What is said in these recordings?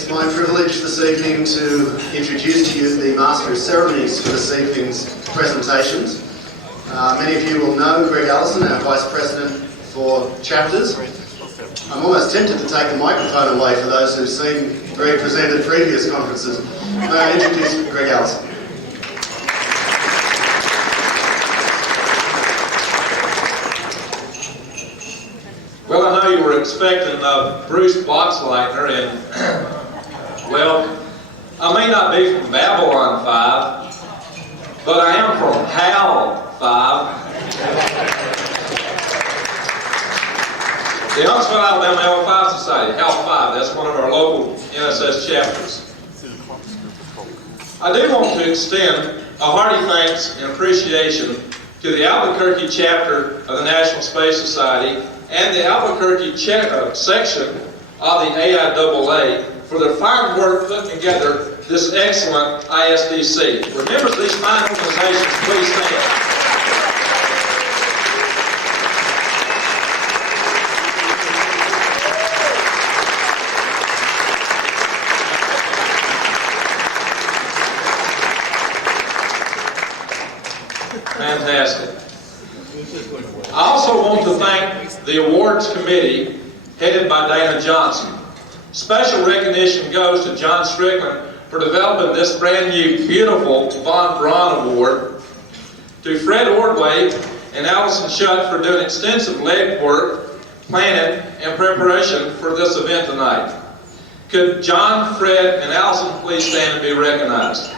It's my privilege this evening to introduce to you the Master of Ceremonies for this evening's presentations. Many of you will know Greg Allison, our Vice President for Chapters. I'm almost tempted to take the microphone away for those who've seen Greg present at previous conferences. May I introduce Greg Allison. Well, I know you were expecting Bruce Boxleitner, and, well, I may not be from Babylon 5, but I am from HAL 5. The Huntsville, Alabama L5 Society, HAL 5, that's one of our local NSS chapters. I do want to extend a hearty thanks and appreciation to the Albuquerque chapter of the National Space Society and the Albuquerque section of the AIAA for their fine work putting together this excellent ISDC. For members of these fine organizations, please stand. Fantastic. I also want to thank the awards committee headed by Dana Johnson. Special recognition goes to John Strickland for developing this brand new beautiful Von Braun Award, to Fred Ordway and Allison Shutt for doing extensive legwork, planning, and preparation for this event tonight. Could John, Fred, and Allison please stand and be recognized?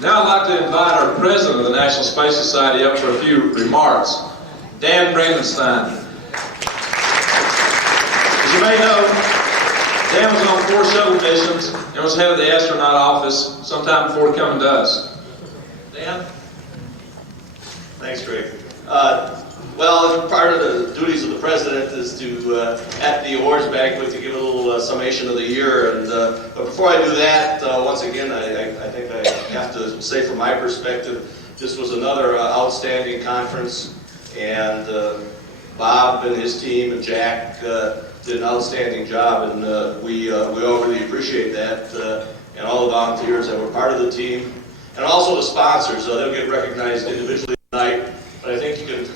Now I'd like to invite our president of the National Space Society up for a few remarks, Dan Brandenstein. As you may know, Dan was on 4 shuttle missions and was head of the astronaut office sometime before coming to us. Dan? Thanks, Greg. Well, part of the duties of the president is to, at the awards banquet, to give a little summation of the year. And but before I do that, once again, I think I have to say from my perspective, this was another outstanding conference. And Bob and his team and Jack did an outstanding job, and we all really appreciate that. And all the volunteers that were part of the team, and also the sponsors. They'll get recognized individually tonight, but I think you can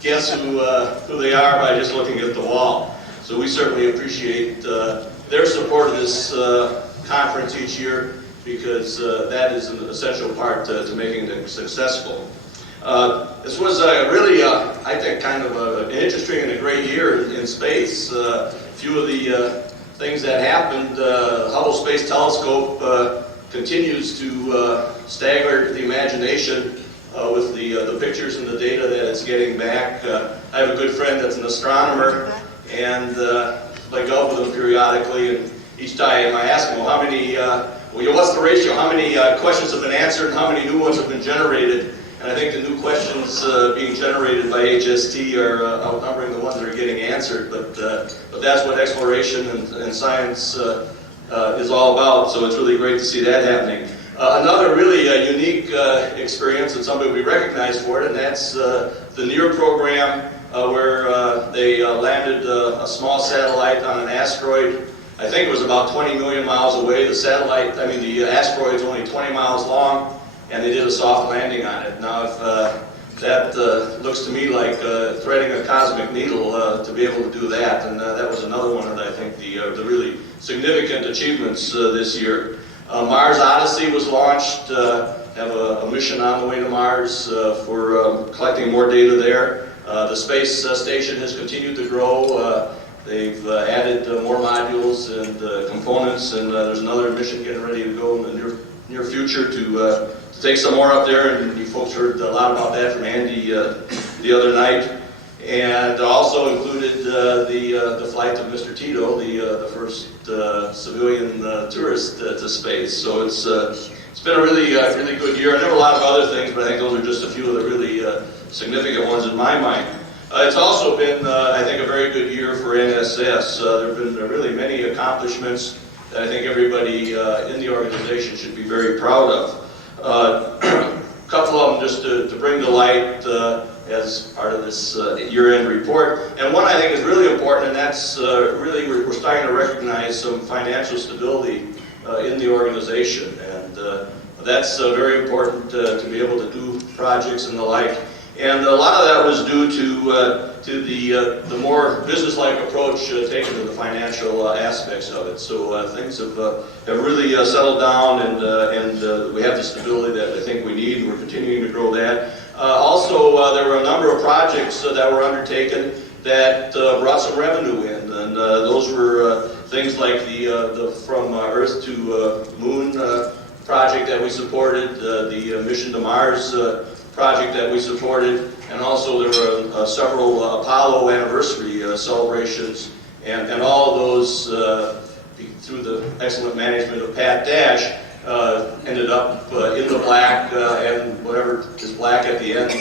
guess who they are by just looking at the wall. So we certainly appreciate their support of this conference each year, because that is an essential part to making it successful. This was really, I think, kind of an interesting and a great year in space. A few of the things that happened, Hubble Space Telescope continues to stagger the imagination with the pictures and the data that it's getting back. I have a good friend that's an astronomer, and I go with him periodically, and each time I ask him, well, how many, what's the ratio? How many questions have been answered, and how many new ones have been generated? And I think the new questions being generated by HST are outnumbering the ones that are getting answered, but that's what exploration and science is all about, so it's really great to see that happening. Another really unique experience, and somebody will be recognized for it, and that's the NEAR program, where they landed a small satellite on an asteroid. I think it was about 20 million miles away. The asteroid is only 20 miles long, and they did a soft landing on it. Now, if that looks to me like threading a cosmic needle to be able to do that, and that was another one of, I think, the really significant achievements this year. Mars Odyssey was launched, have a mission on the way to Mars for collecting more data there. The space station has continued to grow. They've added more modules and components, and there's another mission getting ready to go in the near future to take some more up there, and you folks heard a lot about that from Andy the other night. And also included the flight of Mr. Tito, the first civilian tourist to space. So it's been a really good year. And there were a lot of other things, but I think those are just a few of the really significant ones in my mind. It's also been, I think, a very good year for NSS. There have been really many accomplishments that I think everybody in the organization should be very proud of. A couple of them just to bring to light as part of this year-end report. And one I think is really important, and that's really we're starting to recognize some financial stability in the organization. And that's very important to be able to do projects and the like. And a lot of that was due to the more business-like approach taken to the financial aspects of it. So things have really settled down, and we have the stability that I think we need, and we're continuing to grow that. Also, there were a number of projects that were undertaken that brought some revenue in, and those were things like the From Earth to Moon project that we supported, the Mission to Mars project that we supported, and also there were several Apollo anniversary celebrations, and all of those, through the excellent management of Pat Dash, ended up in the black, and whatever is black at the end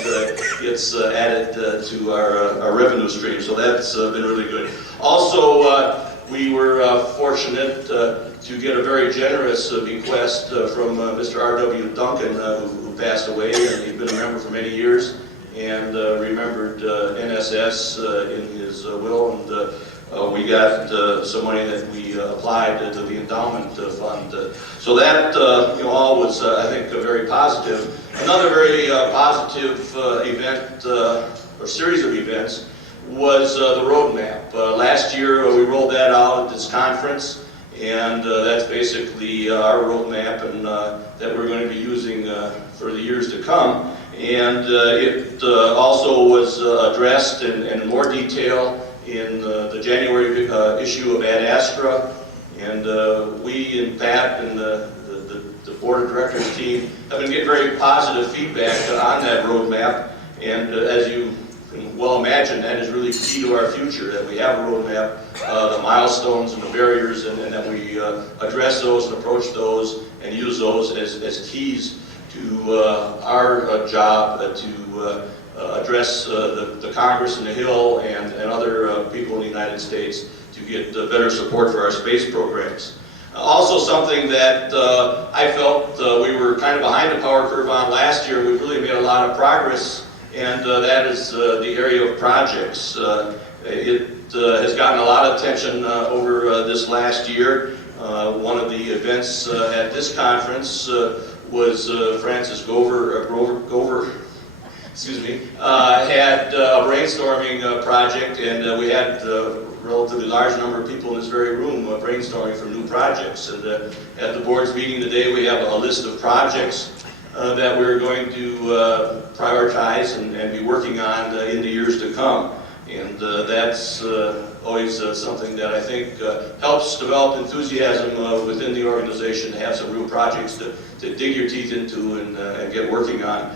gets added to our revenue stream, so that's been really good. Also, we were fortunate to get a very generous bequest from Mr. R.W. Duncan, who passed away, and he'd been a member for many years, and remembered NSS in his will, and we got some money that we applied to the endowment fund. So that all was, I think, very positive. Another very positive event, or series of events, was the roadmap. Last year we rolled that out at this conference, and that's basically our roadmap, and that we're going to be using for the years to come. And it also was addressed in more detail in the January issue of Ad Astra, and we and Pat and the board of directors team have been getting very positive feedback on that roadmap, and as you can well imagine, that is really key to our future, that we have a roadmap, the milestones and the barriers, and that we address those and approach those and use those as keys to our job to address the Congress and the Hill and other people in the United States to get better support for our space programs. Also something that I felt we were kind of behind the power curve on last year, we've really made a lot of progress, and that is the area of projects. It has gotten a lot of attention over this last year. One of the events at this conference was Francis Gover had a brainstorming project, and we had a relatively large number of people in this very room brainstorming for new projects. And at the board's meeting today, we have a list of projects that we're going to prioritize and be working on in the years to come. And that's always something that I think helps develop enthusiasm within the organization to have some real projects to dig your teeth into and get working on.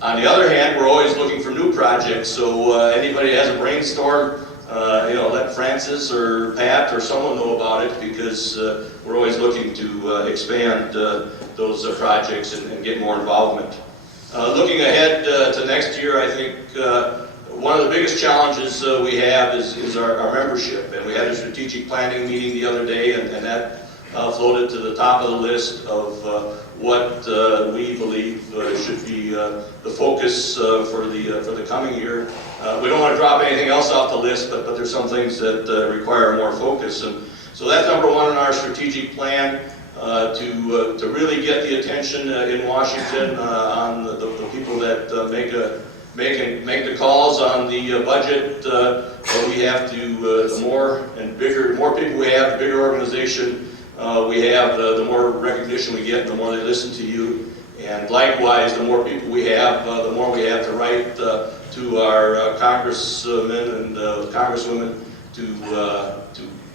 On the other hand, we're always looking for new projects, so anybody has a brainstorm, let Francis or Pat or someone know about it, because we're always looking to expand those projects and get more involvement. Looking ahead to next year, I think one of the biggest challenges we have is our membership, and we had a strategic planning meeting the other day, and that floated to the top of the list of what we believe should be the focus for the coming year. We don't want to drop anything else off the list, but there's some things that require more focus, and so that's number one in our strategic plan, to really get the attention in Washington on the people that make the calls on the budget. We have to the more people we have, the bigger organization we have, the more recognition we get, the more they listen to you. And likewise, the more people we have, the more we have to write to our congressmen and congresswomen to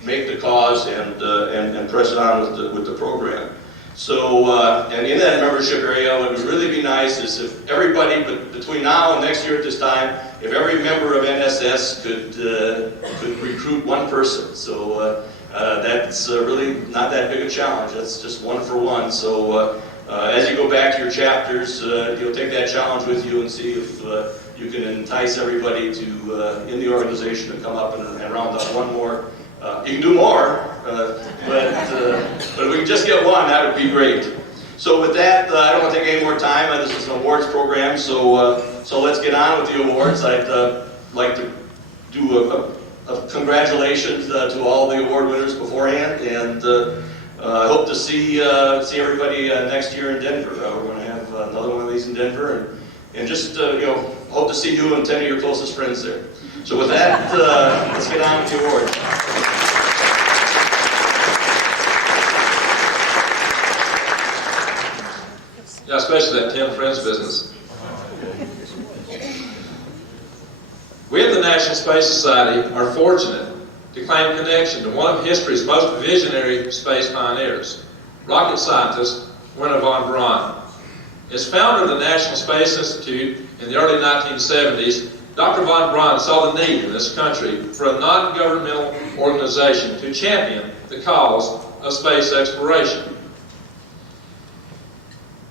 make the cause and press it on with the program. So, and in that membership area, what would really be nice is if everybody, but between now and next year at this time, if every member of NSS could recruit one person. So that's really not that big a challenge. That's just one for one. So as you go back to your chapters, you'll take that challenge with you and see if you can entice everybody to in the organization to come up and round up one more. You can do more, but if we can just get one, that would be great. So with that, I don't want to take any more time. This is an awards program, so let's get on with the awards. I'd like to do a congratulations to all the award winners beforehand, and I hope to see everybody next year in Denver. We're going to have another one of these in Denver, and just hope to see you and 10 of your closest friends there. So with that, let's get on with the awards. Yeah, especially that 10 friends business. We at the National Space Society are fortunate to claim connection to one of history's most visionary space pioneers, rocket scientist Wernher von Braun. As founder of the National Space Institute in the early 1970s, Dr. von Braun saw the need in this country for a non-governmental organization to champion the cause of space exploration.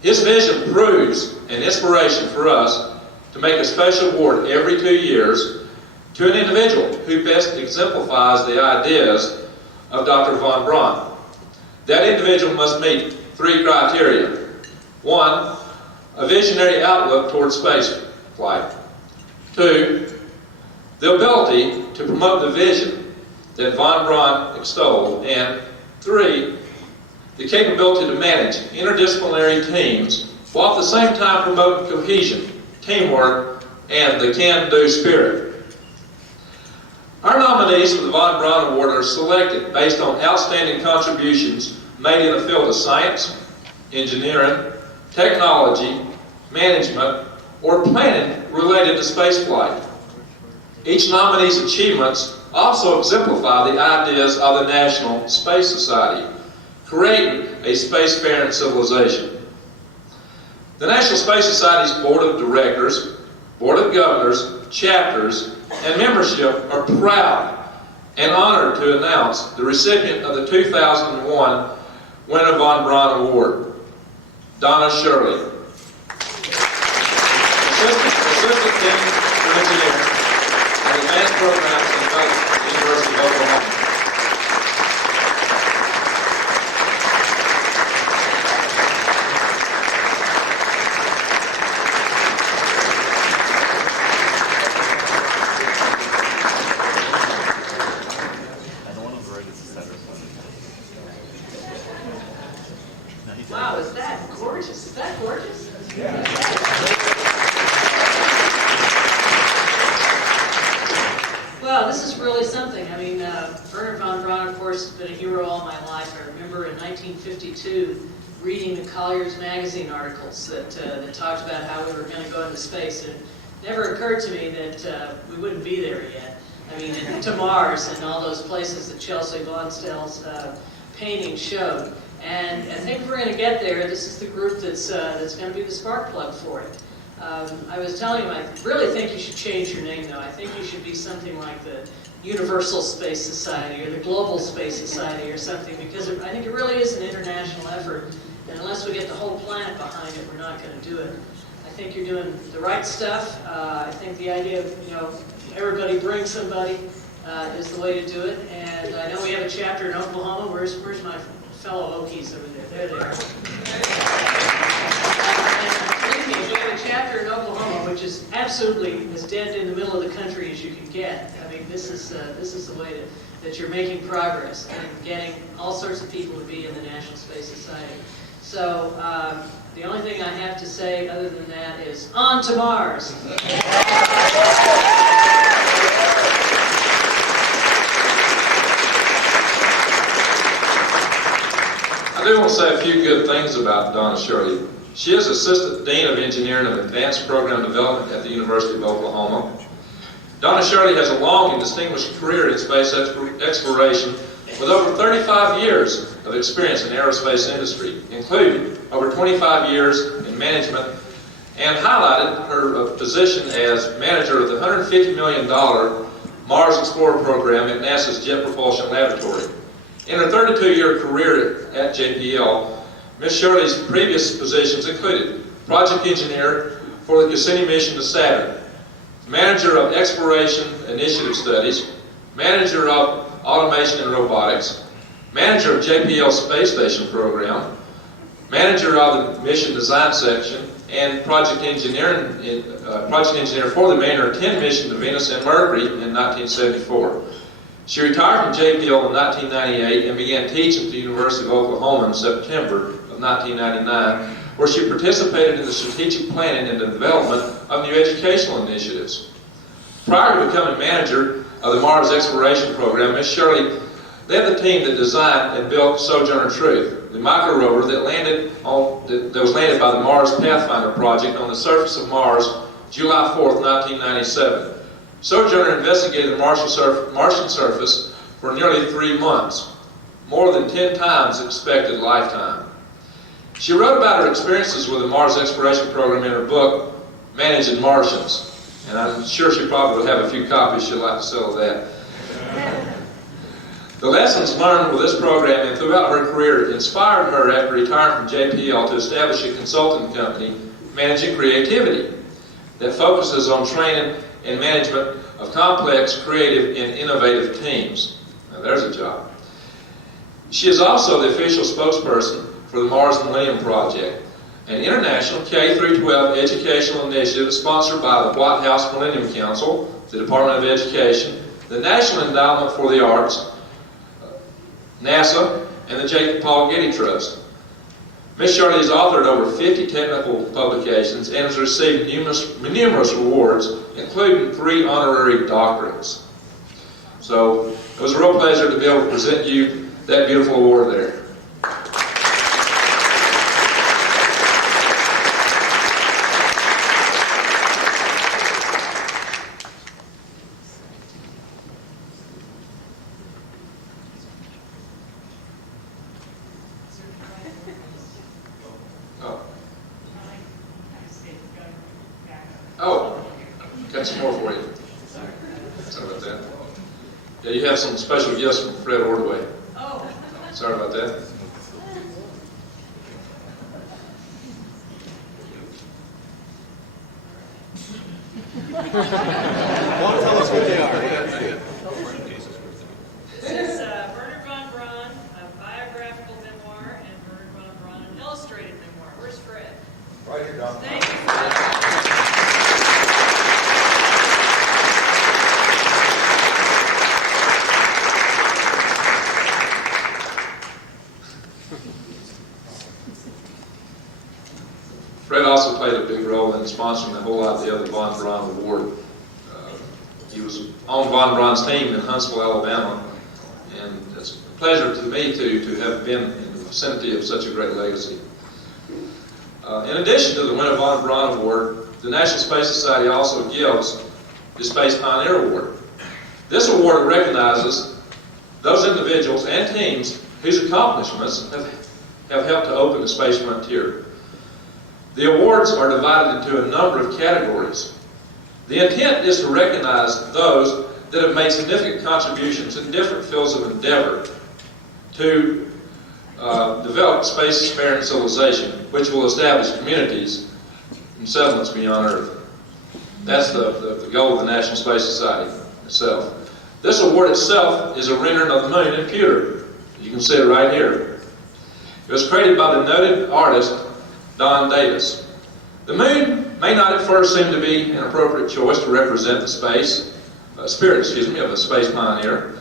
His vision proves an inspiration for us to make a special award every 2 years to an individual who best exemplifies the ideas of Dr. von Braun. That individual must meet 3 criteria. 1, a visionary outlook towards space flight. 2, the ability to promote the vision that von Braun extolled. And 3, the capability to manage interdisciplinary teams while at the same time promoting cohesion, teamwork, and the can-do spirit. Our nominees for the Von Braun Award are selected based on outstanding contributions made in the field of science, engineering, technology, management, or planning related to spaceflight. Each nominee's achievements also exemplify the ideas of the National Space Society, creating a spacefaring civilization. The National Space Society's Board of Directors, Board of Governors, chapters, and membership are proud and honored to announce the recipient of the 2001 Wernher von Braun Award, Donna Shirley. Assistant Dean for Engineering and Advanced Programs in Development at the University of Oklahoma. Wow, is that gorgeous? Is that gorgeous? Yeah. Well, this is really something. I mean, Wernher von Braun, of course, has been a hero all my life. I remember in 1952 reading the Collier's magazine articles that talked about how we were going to go into space. And it never occurred to me that we wouldn't be there yet. I mean, to Mars and all those places that Chelsea Bonstell's painting showed. And I think if we're going to get there, this is the group that's going to be the spark plug for it. I was telling him, I really think you should change your name, though. I think you should be something like the Universal Space Society or the Global Space Society or something, because I think it really is an international effort. And unless we get the whole planet behind it, we're not going to do it. I think you're doing the right stuff. I think the idea of, everybody bring somebody is the way to do it. And I know we have a chapter in Oklahoma. Where's my fellow Okies over there? There they are. And believe me, we have a chapter in Oklahoma which is absolutely as dead in the middle of the country as you can get. I mean, this is the way that you're making progress and getting all sorts of people to be in the National Space Society. So the only thing I have to say other than that is on to Mars. I do want to say a few good things about Donna Shirley. She is Assistant Dean of Engineering and Advanced Program Development at the University of Oklahoma. Donna Shirley has a long and distinguished career in space exploration with over 35 years of experience in aerospace industry, including over 25 years in management, and highlighted her position as manager of the $150 million Mars Explorer program at NASA's Jet Propulsion Laboratory. In her 32-year career at JPL, Ms. Shirley's previous positions included project engineer for the Cassini mission to Saturn, manager of exploration initiative studies, manager of automation and robotics, manager of JPL space station program, manager of the mission design section, and project engineer for the Manor 10 mission to Venus and Mercury in 1974. She retired from JPL in 1998 and began teaching at the University of Oklahoma in September of 1999, where she participated in the strategic planning and development of new educational initiatives. Prior to becoming manager of the Mars Exploration Program, Ms. Shirley led the team that designed and built Sojourner Truth, the micro rover that was landed by the Mars Pathfinder project on the surface of Mars July 4th, 1997. Sojourner investigated the Martian surface for nearly 3 months, more than 10 times the expected lifetime. She wrote about her experiences with the Mars Exploration Program in her book, Managing Martians, and I'm sure she probably would have a few copies she'd like to sell of that. The lessons learned with this program and throughout her career inspired her after retiring from JPL to establish a consulting company, Managing Creativity, that focuses on training and management of complex, creative, and innovative teams. Now there's a job. She is also the official spokesperson for the Mars Millennium Project, an international K-12 educational initiative sponsored by the White House Millennium Council, the Department of Education, the National Endowment for the Arts, NASA, and the Jacob Paul Getty Trust. Ms. Shirley has authored over 50 technical publications and has received numerous awards, including 3 honorary doctorates. So it was a real pleasure to be able to present you that beautiful award there. Oh, got some more for you. Sorry about that. Yeah, you have some special gifts from Fred Ordway. Oh. Sorry about that. Tell us what they are. This is Wernher von Braun, a biographical memoir, and Wernher von Braun, an illustrated memoir. Where's Fred? Right here, Donna. Thank you, Fred. Fred also played a big role in sponsoring a whole lot of the other Von Braun Award. He was on Von Braun's team in Huntsville, Alabama, and it's a pleasure to me to have been in the vicinity of such a great legacy. In addition to the Wernher von Braun Award, the National Space Society also gives the Space Pioneer Award. This award recognizes those individuals and teams whose accomplishments have helped to open the space frontier. The awards are divided into a number of categories. The intent is to recognize those that have made significant contributions in different fields of endeavor to develop space-faring civilization, which will establish communities and settlements beyond Earth. That's the goal of the National Space Society itself. This award itself is a rendering of the moon in pewter. You can see it right here. It was created by the noted artist Don Davis. The moon may not at first seem to be an appropriate choice to represent the spirit of a space pioneer.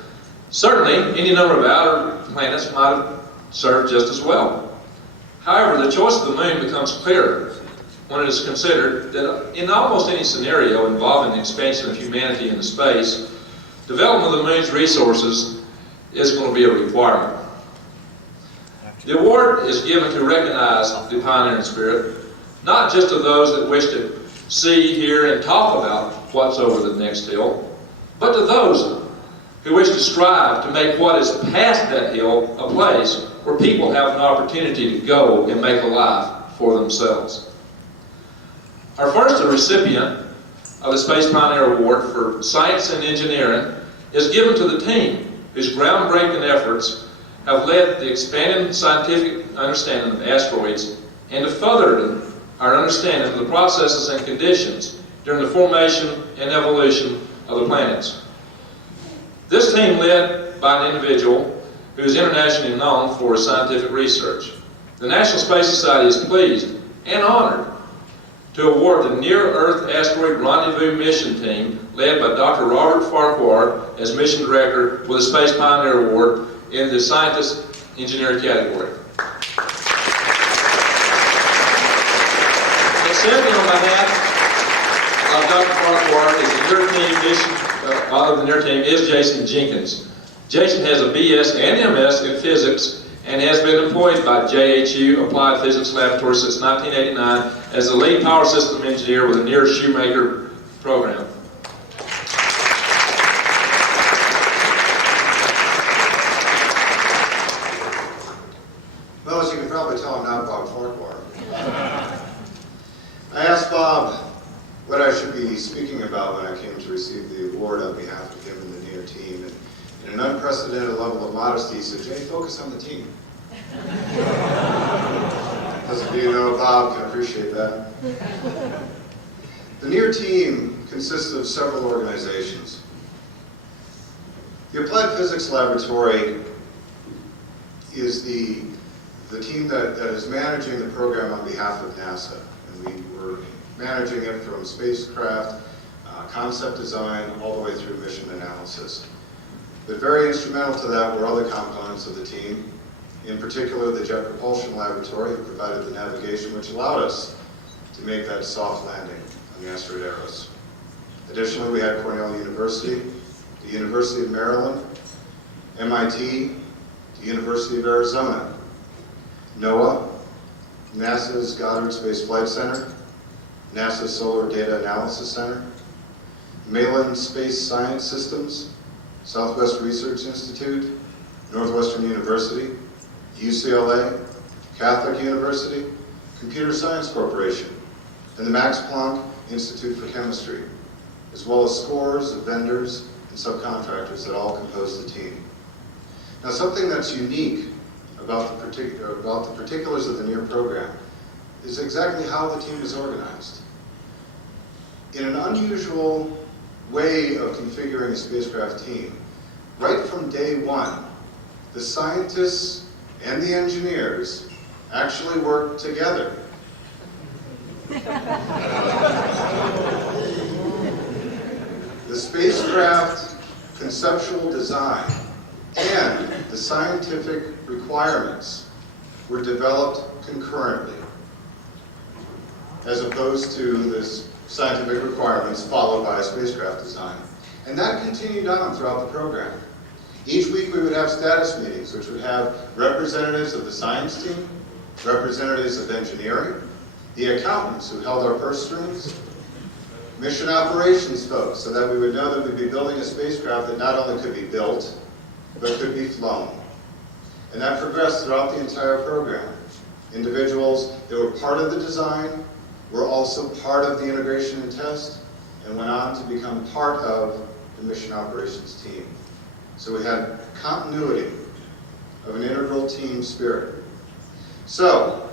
Certainly, any number of outer planets might have served just as well. However, the choice of the moon becomes clearer when it is considered that in almost any scenario involving the expansion of humanity into space, development of the moon's resources is going to be a requirement. The award is given to recognize the pioneering spirit, not just to those that wish to see, hear, and talk about what's over the next hill, but to those who wish to strive to make what is past that hill a place where people have an opportunity to go and make a life for themselves. Our first recipient of the Space Pioneer Award for Science and Engineering is given to the team whose groundbreaking efforts have led the expanding scientific understanding of asteroids and to further our understanding of the processes and conditions during the formation and evolution of the planets. This team, led by an individual who is internationally known for his scientific research. The National Space Society is pleased and honored to award the Near-Earth Asteroid Rendezvous Mission Team, led by Dr. Robert Farquhar as Mission Director, with a Space Pioneer Award in the Scientist Engineer category. Accepting on behalf of Dr. Farquhar is the NEAR team of the NEAR team is Jason Jenkins. Jason has a BS and MS in physics and has been employed by JHU Applied Physics Laboratory since 1989 as the lead power system engineer with the NEAR Shoemaker program. Well, as you can probably tell, I'm not Bob Farquhar. I asked Bob what I should be speaking about when I came to receive the award on behalf of him and the NEAR team. And in an unprecedented level of modesty, he said, "Jay, focus on the team." Those of you who know Bob can appreciate that. The NEAR team consists of several organizations. The Applied Physics Laboratory is the team that is managing the program on behalf of NASA. And we were managing it from spacecraft, concept design, all the way through mission analysis. But very instrumental to that were other components of the team, in particular the Jet Propulsion Laboratory, who provided the navigation which allowed us to make that soft landing on the asteroid Eros. Additionally, we had Cornell University, the University of Maryland, MIT, the University of Arizona, NOAA, NASA's Goddard Space Flight Center, NASA's Solar Data Analysis Center, Malin Space Science Systems, Southwest Research Institute, Northwestern University, UCLA, Catholic University, Computer Science Corporation, and the Max Planck Institute for Chemistry, as well as scores of vendors and subcontractors that all compose the team. Now, something that's unique about the particulars of the NEAR program is exactly how the team is organized. In an unusual way of configuring a spacecraft team, right from day one, the scientists and the engineers actually work together. The spacecraft conceptual design and the scientific requirements were developed concurrently, as opposed to this scientific requirements followed by a spacecraft design. And that continued on throughout the program. Each week we would have status meetings, which would have representatives of the science team, representatives of engineering, the accountants who held our purse strings, mission operations folks, so that we would know that we'd be building a spacecraft that not only could be built, but could be flown. And that progressed throughout the entire program. Individuals that were part of the design were also part of the integration and test, and went on to become part of the mission operations team. So we had continuity of an integral team spirit. So,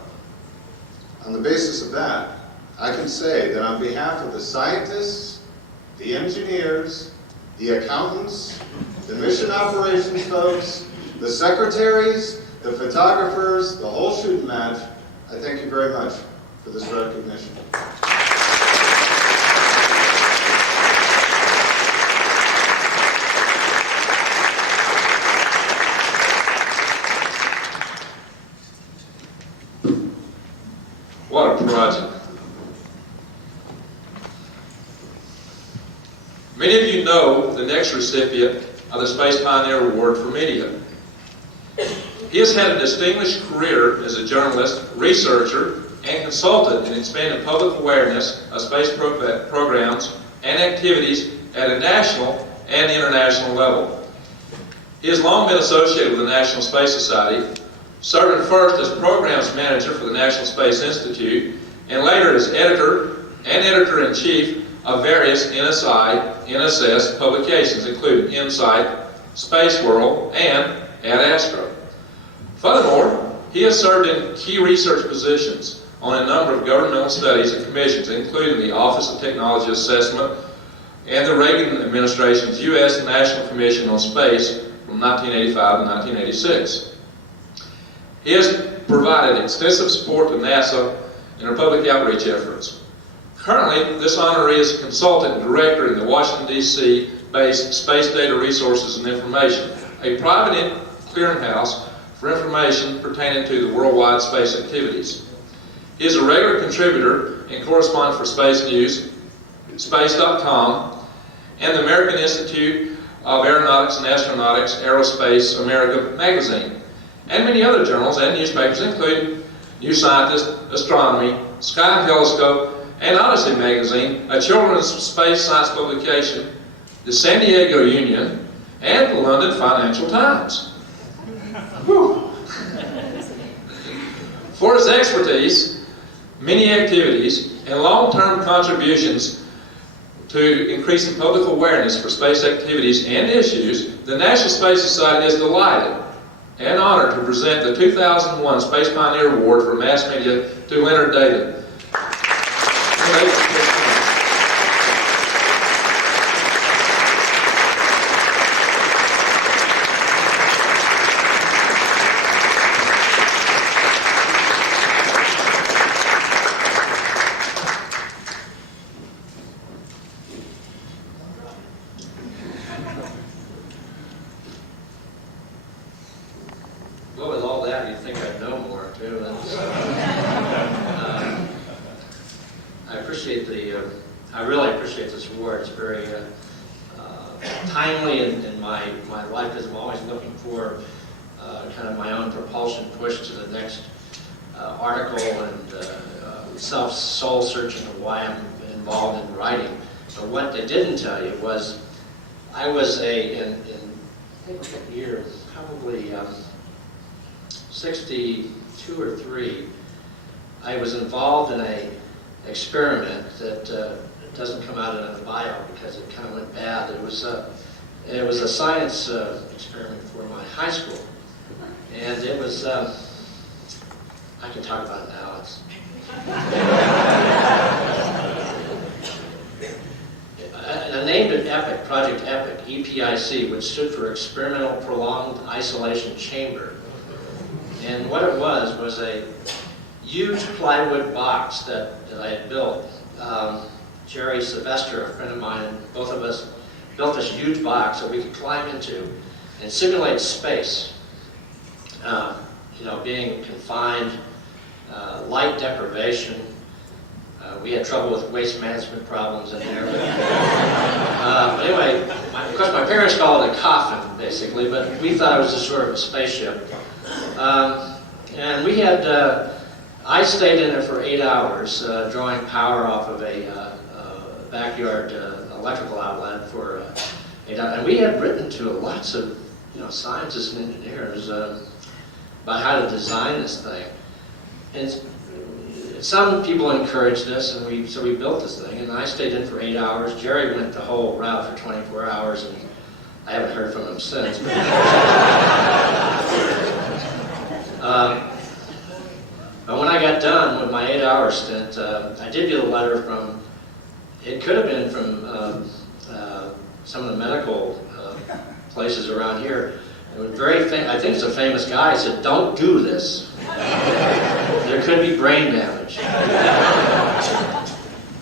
on the basis of that, I can say that on behalf of the scientists, the engineers, the accountants, the mission operations folks, the secretaries, the photographers, the whole shooting match, I thank you very much for this recognition. What a project. Many of you know the next recipient of the Space Pioneer Award for Media. He has had a distinguished career as a journalist, researcher, and consultant in expanding public awareness of space programs and activities at a national and international level. He has long been associated with the National Space Society, serving first as programs manager for the National Space Institute, and later as editor and editor-in-chief of various NSI, NSS publications, including Insight, Space World, and Ad Astra. Furthermore, he has served in key research positions on a number of governmental studies and commissions, including the Office of Technology Assessment and the Reagan administration's U.S. National Commission on Space from 1985 to 1986. He has provided extensive support to NASA in our public outreach efforts. Currently, this honoree is a consultant director in the Washington, D.C. based Space Data Resources and Information, a private clearinghouse for information pertaining to the worldwide space activities. He is a regular contributor and correspondent for Space News, Space.com, and the American Institute of Aeronautics and Astronautics Aerospace America magazine, and many other journals and newspapers, including New Scientist, Astronomy, Sky and Telescope, and Odyssey magazine, a children's space science publication, the San Diego Union, and the London Financial Times. Whew. For his expertise, many activities, and long-term contributions to increasing public awareness for space activities and issues, the National Space Society is delighted and honored to present the 2001 Space Pioneer Award for Mass Media to Leonard David. Well, with all that, you'd think I'd know more, too. I really appreciate this award. It's very timely in my life, because I'm always looking for kind of my own propulsion push to the next article, and soul searching of why I'm involved in writing. But what they didn't tell you was I was in I think what year, probably 62 or 3, I was involved in an experiment that doesn't come out in a bio because it kind of went bad. It was a science experiment for my high school, and it was I can talk about it now. I named it EPIC, Project EPIC, EPIC, which stood for Experimental Prolonged Isolation Chamber. And what it was a huge plywood box that I had built. Jerry Sylvester, a friend of mine, and both of us built this huge box that we could climb into and simulate space. Being confined, light deprivation. We had trouble with waste management problems in there. But anyway, of course my parents called it a coffin, basically, but we thought it was just sort of a spaceship. And we had, I stayed in there for 8 hours, drawing power off of a backyard electrical outlet for 8 hours. And we had written to lots of, scientists and engineers about how to design this thing. And some people encouraged us, and so we built this thing, and I stayed in for 8 hours. Jerry went the whole route for 24 hours, and I haven't heard from him since. But when I got done with my 8-hour stint, I did get a letter from, it could have been from some of the medical places around here. It was I think it's a famous guy. He said, "Don't do this. There could be brain damage."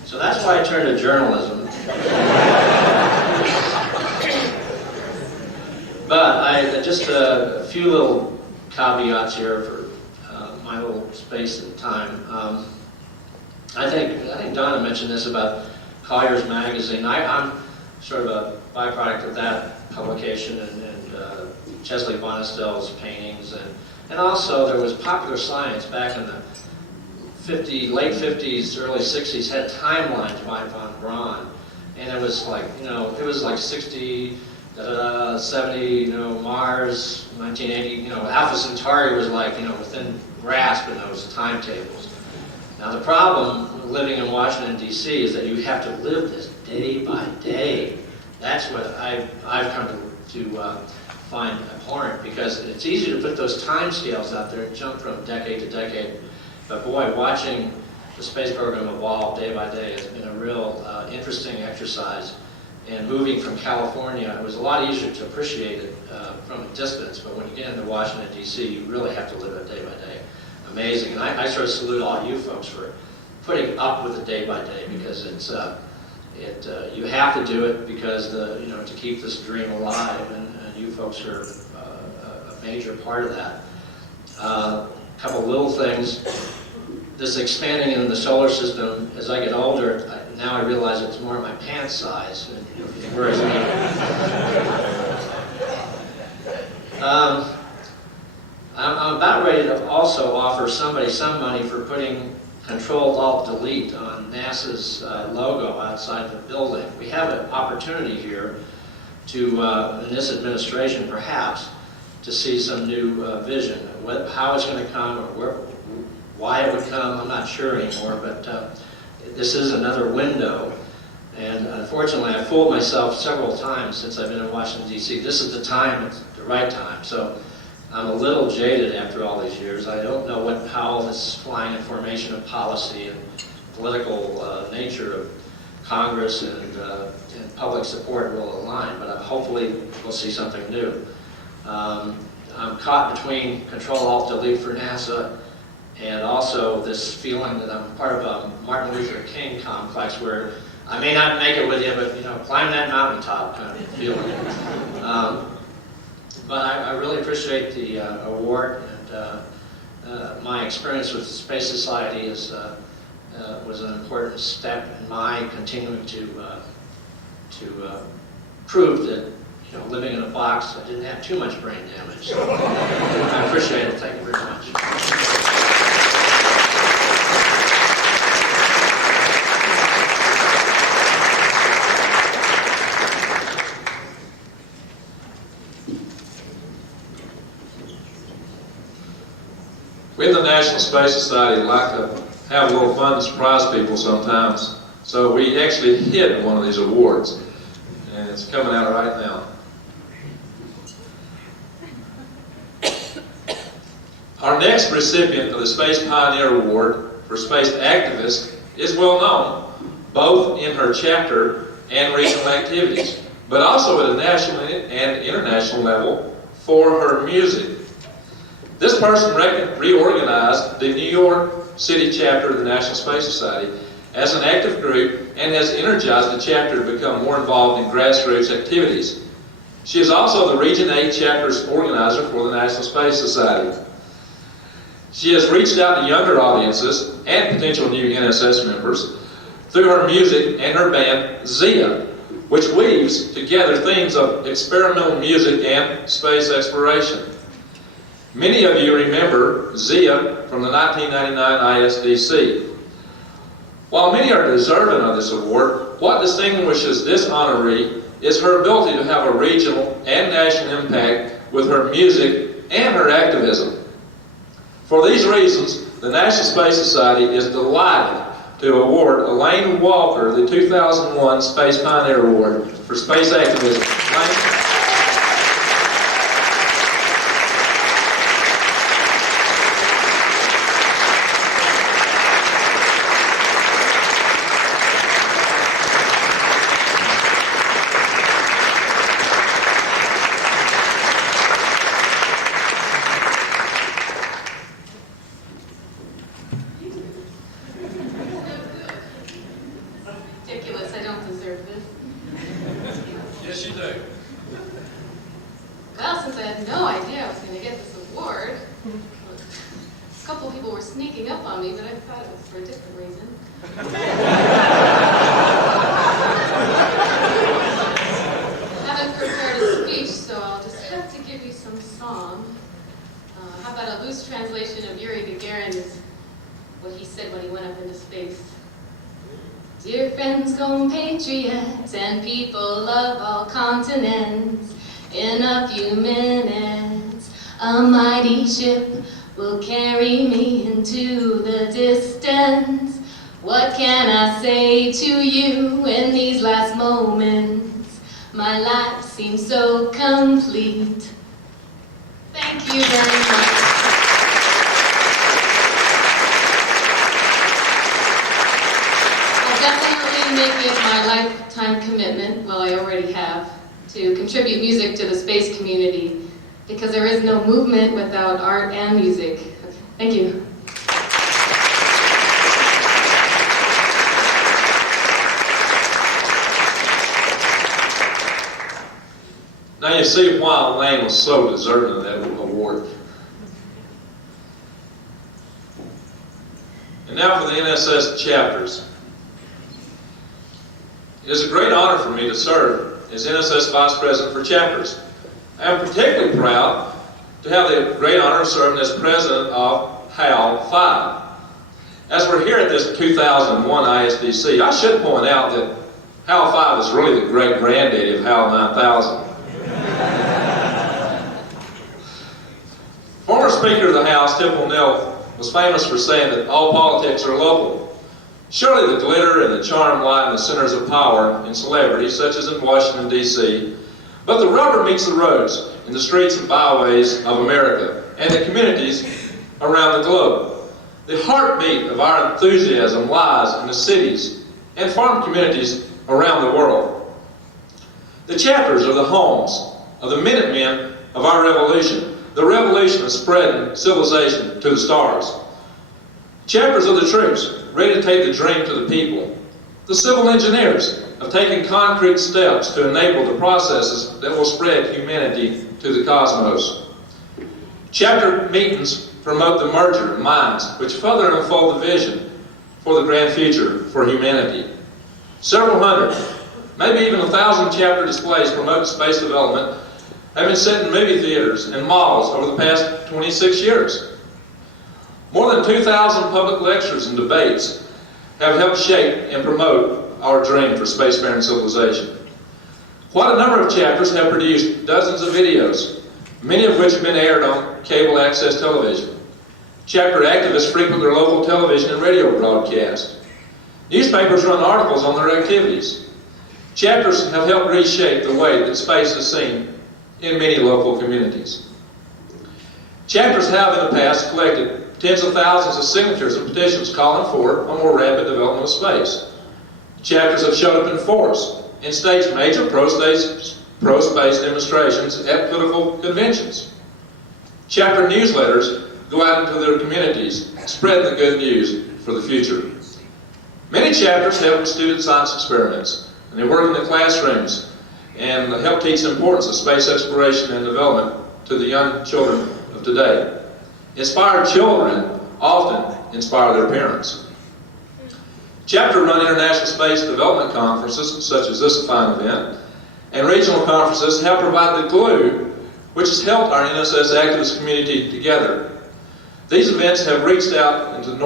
So that's why I turned to journalism. But just a few little caveats here for my little space and time. I think Donna mentioned this about Collier's Magazine. I'm sort of a byproduct of that publication, and Chesley Bonestell's paintings, and also there was Popular Science back in the late 50s, early 60s, had timelines by von Braun, and it was like, it was like 60, 70, Mars, 1980, Alpha Centauri was like, within grasp in those timetables. Now the problem living in Washington, D.C. is that you have to live this day by day. That's what I've come to find abhorrent, because it's easy to put those time scales out there and jump from decade to decade. But boy, watching the space program evolve day by day has been a real interesting exercise. And moving from California, it was a lot easier to appreciate it from a distance, but when you get into Washington, D.C., you really have to live it day by day. amazing. And I sort of salute all you folks for putting up with it day by day, because it's you have to do it because to keep this dream alive, and you folks are a major part of that. A couple little things. This expanding into the solar system, as I get older, now I realize it's more my pants size, whereas I'm about ready to also offer somebody some money for putting Control-Alt-Delete on NASA's logo outside the building. We have an opportunity here to, in this administration perhaps, to see some new vision. How it's going to come, or why it would come, I'm not sure anymore, but this is another window. And unfortunately, I've fooled myself several times since I've been in Washington, D.C. This is the time, it's the right time. So I'm a little jaded after all these years. I don't know how this flying in formation of policy and political nature of Congress and public support will align, but hopefully we'll see something new. I'm caught between Control-Alt-Delete for NASA and also this feeling that I'm part of a Martin Luther King complex where I may not make it with you, but climb that mountaintop kind of feeling. But I really appreciate the award, and my experience with the Space Society was an important step in my continuing to prove that living in a box, I didn't have too much brain damage. So I appreciate it. Thank you very much. We in the National Space Society like to have a little fun and surprise people sometimes. So we actually hid one of these awards, and it's coming out right now. Our next recipient of the Space Pioneer Award for Space Activist is well known, both in her chapter and regional activities, but also at a national and international level for her music. This person reorganized the New York City chapter of the National Space Society as an active group and has energized the chapter to become more involved in grassroots activities. She is also the Region 8 chapter's organizer for the National Space Society. She has reached out to younger audiences and potential new NSS members through her music and her band, Zia, which weaves together themes of experimental music and space exploration. Many of you remember Zia from the 1999 ISDC. While many are deserving of this award, what distinguishes this honoree is her ability to have a regional and national impact with her music and her activism. For these reasons, the National Space Society is delighted to award Elaine Walker the 2001 Space Pioneer Award for Space Activism. Elaine? Dear friends, compatriots, and people of all continents, in a few minutes, a mighty ship will carry me into the distance. What can I say to you in these last moments? My life seems so complete. Thank you very much. Make it my lifetime commitment, well I already have, to contribute music to the space community, because there is no movement without art and music. Thank you. Now you see why Elaine was so deserving of that award. And now for the NSS chapters. It is a great honor for me to serve as NSS Vice President for chapters. I am particularly proud to have the great honor of serving as President of HAL 5. As we're here at this 2001 ISDC, I should point out that HAL 5 is really the great granddaddy of HAL 9000. Former Speaker of the House, Tip O'Neill, was famous for saying that all politics are local. Surely the glitter and the charm lie in the centers of power in celebrities, such as in Washington, D.C., but the rubber meets the roads in the streets and byways of America and the communities around the globe. The heartbeat of our enthusiasm lies in the cities and farm communities around the world. The chapters are the homes of the Minutemen of our revolution, the revolution of spreading civilization to the stars. Chapters of the troops ready to take the dream to the people. The civil engineers of taking concrete steps to enable the processes that will spread humanity to the cosmos. Chapter meetings promote the merger of minds which further unfold the vision for the grand future for humanity. Several hundred, maybe even 1,000 chapter displays promote space development have been set in movie theaters and malls over the past 26 years. More than 2,000 public lectures and debates have helped shape and promote our dream for spacefaring civilization. Quite a number of chapters have produced dozens of videos, many of which have been aired on cable access television. Chapter activists frequent their local television and radio broadcasts. Newspapers run articles on their activities. Chapters have helped reshape the way that space is seen in many local communities. Chapters have in the past collected tens of thousands of signatures and petitions calling for a more rapid development of space. Chapters have showed up in force and staged major pro-space demonstrations at political conventions. Chapter newsletters go out into their communities, spreading the good news for the future. Many chapters help with student science experiments, and they work in the classrooms and help teach the importance of space exploration and development to the young children of today. Inspired children often inspire their parents. Chapter-run international space development conferences, such as this fine event, and regional conferences help provide the glue which has helped our NSS activist community together. These events have reached out into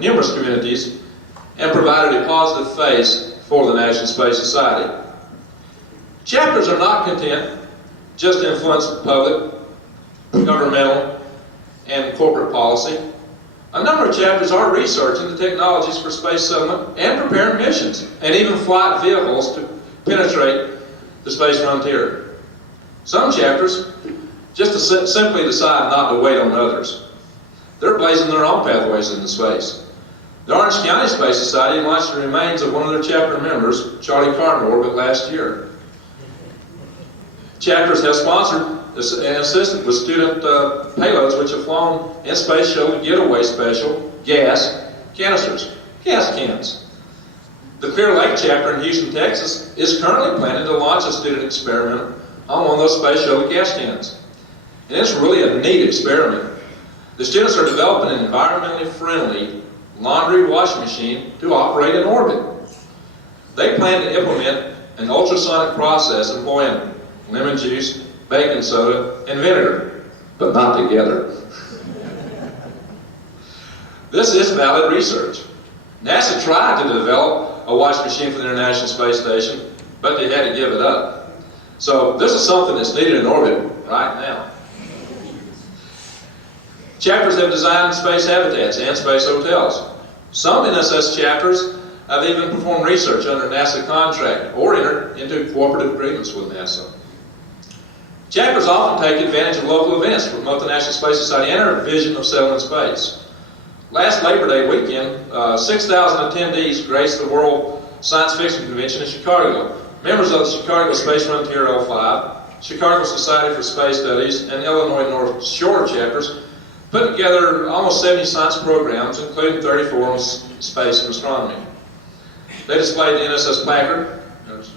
numerous communities and provided a positive face for the National Space Society. Chapters are not content just to influence public, governmental, and corporate policy. A number of chapters are researching the technologies for space settlement and preparing missions, and even flight vehicles to penetrate the space frontier. Some chapters just simply decide not to wait on others. They're blazing their own pathways into space. The Orange County Space Society launched the remains of one of their chapter members, Charlie Carter, in orbit last year. Chapters have sponsored and assisted with student payloads which have flown in Space Shuttle Getaway Special gas canisters, gas cans. The Clear Lake chapter in Houston, Texas is currently planning to launch a student experiment on one of those Space Shuttle gas cans. And it's really a neat experiment. The students are developing an environmentally friendly laundry washing machine to operate in orbit. They plan to implement an ultrasonic process employing lemon juice, baking soda, and vinegar, but not together. This is valid research. NASA tried to develop a wash machine for the International Space Station, but they had to give it up. So this is something that's needed in orbit right now. Chapters have designed space habitats and space hotels. Some NSS chapters have even performed research under NASA contract or entered into cooperative agreements with NASA. Chapters often take advantage of local events to promote the National Space Society and our vision of settling space. Last Labor Day weekend, 6,000 attendees graced the World Science Fiction Convention in Chicago. Members of the Chicago Space Frontier L5, Chicago Society for Space Studies, and Illinois North Shore chapters put together almost 70 science programs, including 34 on space and astronomy. They displayed the NSS placard. There's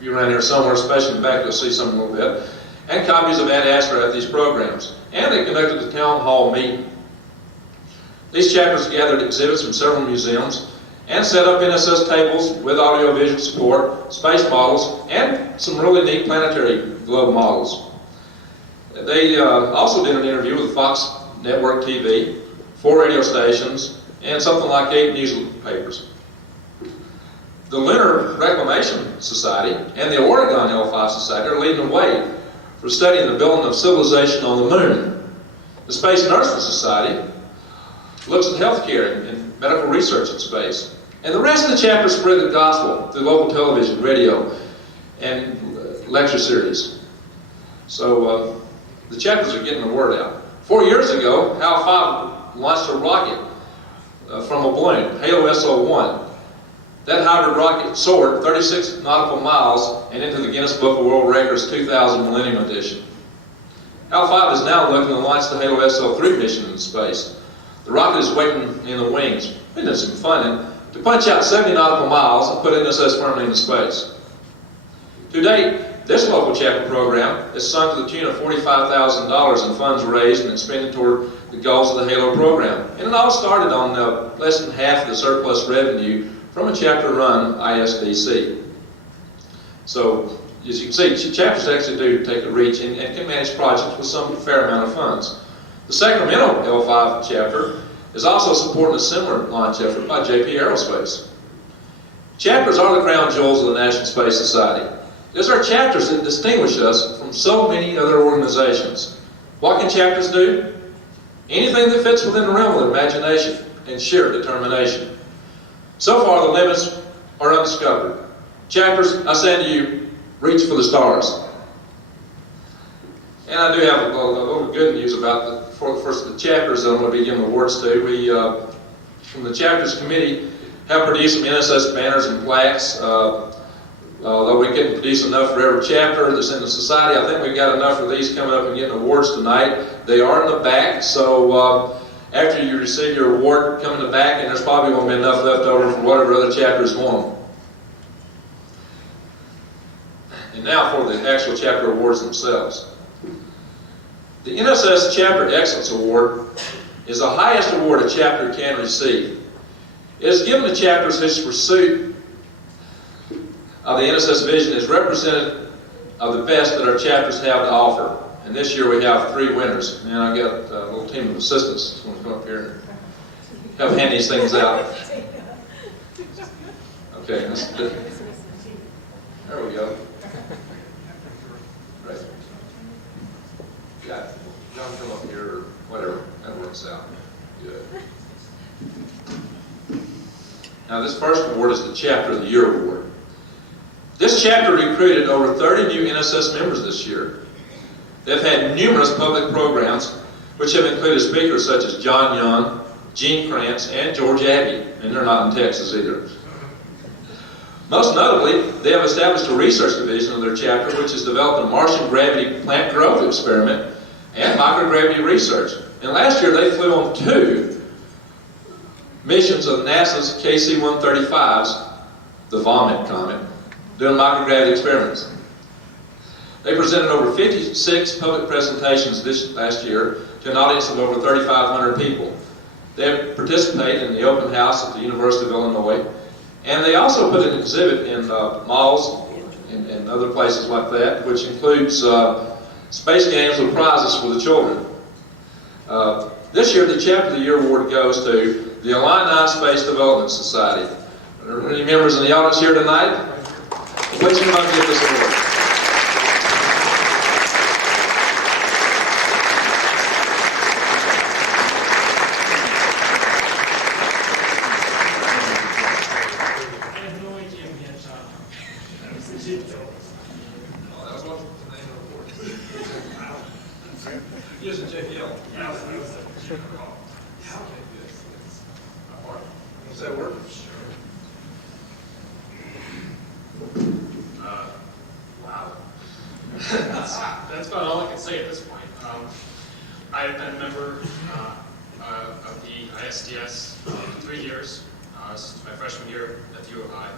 a you're around here somewhere, especially in the back, you'll see some a little bit, and copies of Ad Astra at these programs. And they conducted a town hall meeting. These chapters gathered exhibits from several museums and set up NSS tables with audio-visual support, space models, and some really neat planetary globe models. They also did an interview with Fox Network TV, 4 radio stations, and something like 8 newspapers. The Lunar Reclamation Society and the Oregon L5 Society are leading the way for studying the building of civilization on the moon. The Space Nursing Society looks at healthcare and medical research in space. And the rest of the chapters spread the gospel through local television, radio, and lecture series. So the chapters are getting the word out. 4 years ago, HAL 5 launched a rocket from a balloon, Halo SO1. That hybrid rocket soared 36 nautical miles and into the Guinness Book of World Records 2000 Millennium Edition. HAL 5 is now looking to launch the Halo SO3 mission in space. The rocket is waiting in the wings, isn't it some fun, to punch out 70 nautical miles and put NSS firmly into space. To date, this local chapter program has sunk to the tune of $45,000 in funds raised and expended toward the goals of the Halo program. And it all started on less than half of the surplus revenue from a chapter-run ISDC. So, as you can see, chapters actually do take a reach and can manage projects with some fair amount of funds. The Sacramento L5 chapter is also supporting a similar launch effort by JP Aerospace. Chapters are the crown jewels of the National Space Society. It is our chapters that distinguish us from so many other organizations. What can chapters do? Anything that fits within the realm of imagination and sheer determination. So far, the limits are undiscovered. Chapters, I say to you, reach for the stars. And I do have a little good news about the chapters that I'm going to be giving awards to. We, from the chapters committee, have produced some NSS banners and plaques. Although we couldn't produce enough for every chapter that's in the society, I think we've got enough of these coming up and getting awards tonight. They are in the back, so after you receive your award, come in the back, and there's probably going to be enough left over for whatever other chapters want. And now for the actual chapter awards themselves. The NSS Chapter Excellence Award is the highest award a chapter can receive. It is given to chapters whose pursuit of the NSS vision is representative of the best that our chapters have to offer. And this year we have 3 winners. And I've got a little team of assistants who's going to come up here and help hand these things out. Okay, there we go. Right. Yeah, John, come up here or whatever. That works out. Good. Now this first award is the Chapter of the Year Award. This chapter recruited over 30 new NSS members this year. They've had numerous public programs, which have included speakers such as John Young, Gene Kranz, and George Abbey, and they're not in Texas either. Most notably, they have established a research division of their chapter, which has developed a Martian gravity plant growth experiment and microgravity research. And last year, they flew on 2 missions of NASA's KC-135s, the Vomit Comet, doing microgravity experiments. They presented over 56 public presentations this last year to an audience of over 3,500 people. They participate in the open house at the University of Illinois, and they also put an exhibit in malls and other places like that, which includes space games with prizes for the children. This year, the Chapter of the Year Award goes to the Illini Space Development Society. Are there any members in the audience here tonight? Please come up and get this award. Using JPL. Does that work? Wow. That's about all I can say at this point. I have been a member of the ISDS for 3 years. This is my freshman year at the U of I.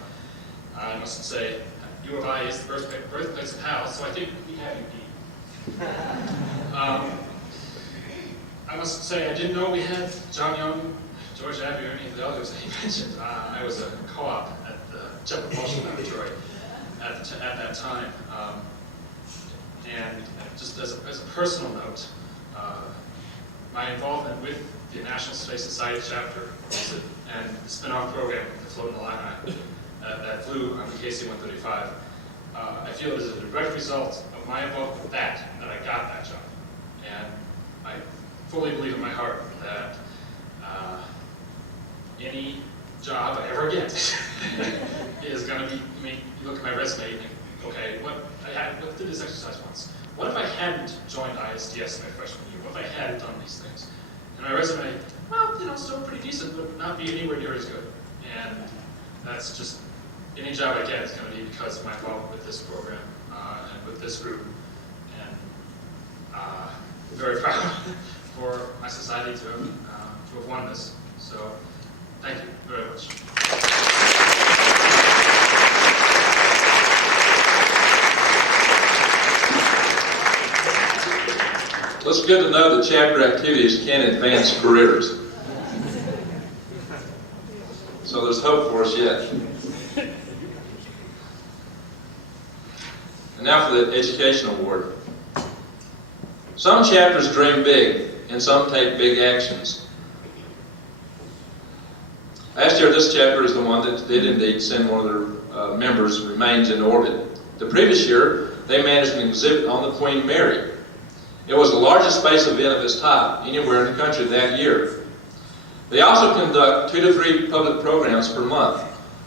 I must say, U of I is the birthplace of Hal, so I think we have you beat. I must say, I didn't know we had John Young, George Abbey, or any of the others that he mentioned. I was a co-op at the Jet Propulsion Laboratory at that time. And just as a personal note, my involvement with the National Space Society chapter and the spin-off program, the Floating Illini, that flew on the KC-135, I feel it is a direct result of my involvement with that I got that job. And I fully believe in my heart that any job I ever get is going to make you look at my resume and think, okay, what did this exercise once? What if I hadn't joined ISDS my freshman year? What if I hadn't done these things? And my resume, well, still pretty decent, but not be anywhere near as good. And that's just, any job I get is going to be because of my involvement with this program and with this group. And I'm very proud for my society to have won this. So, thank you very much. Well, it's good to know that chapter activities can advance careers. So there's hope for us yet. And now for the Education Award. Some chapters dream big, and some take big actions. Last year, this chapter is the one that did indeed send one of their members' remains into orbit. The previous year, they managed an exhibit on the Queen Mary. It was the largest space event of its type anywhere in the country that year. They also conduct 2 to 3 public programs per month.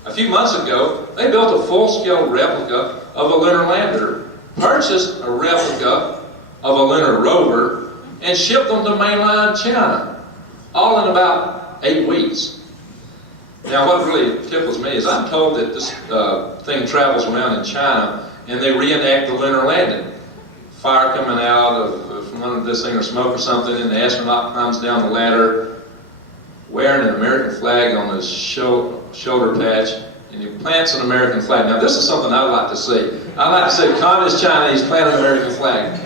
A few months ago, they built a full-scale replica of a lunar lander, purchased a replica of a lunar rover, and shipped them to mainland China, all in about 8 weeks. Now, what really tickles me is I'm told that this thing travels around in China, and they reenact the lunar landing. Fire coming out from under this thing or smoke or something, and the astronaut climbs down the ladder wearing an American flag on his shoulder patch, and he plants an American flag. Now, this is something I'd like to see. I'd like to see Communist Chinese plant an American flag.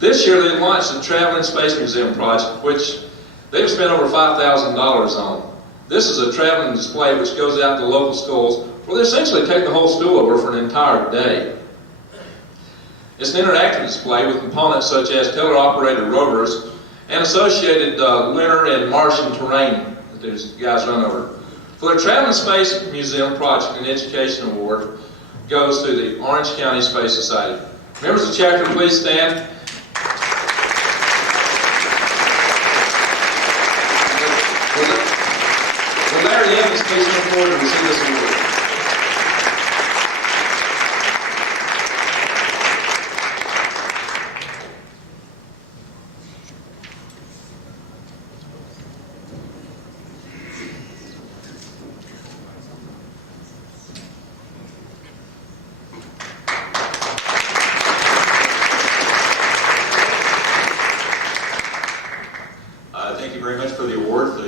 This year, they launched the Traveling Space Museum project, which they've spent over $5,000 on. This is a traveling display which goes out to local schools where they essentially take the whole school over for an entire day. It's an interactive display with components such as teleoperated rovers and associated lunar and Martian terrain that these guys run over. For the Traveling Space Museum Project and Education Award goes to the Orange County Space Society. Members of the chapter, please stand. Will Larry Evans please come forward and receive this award?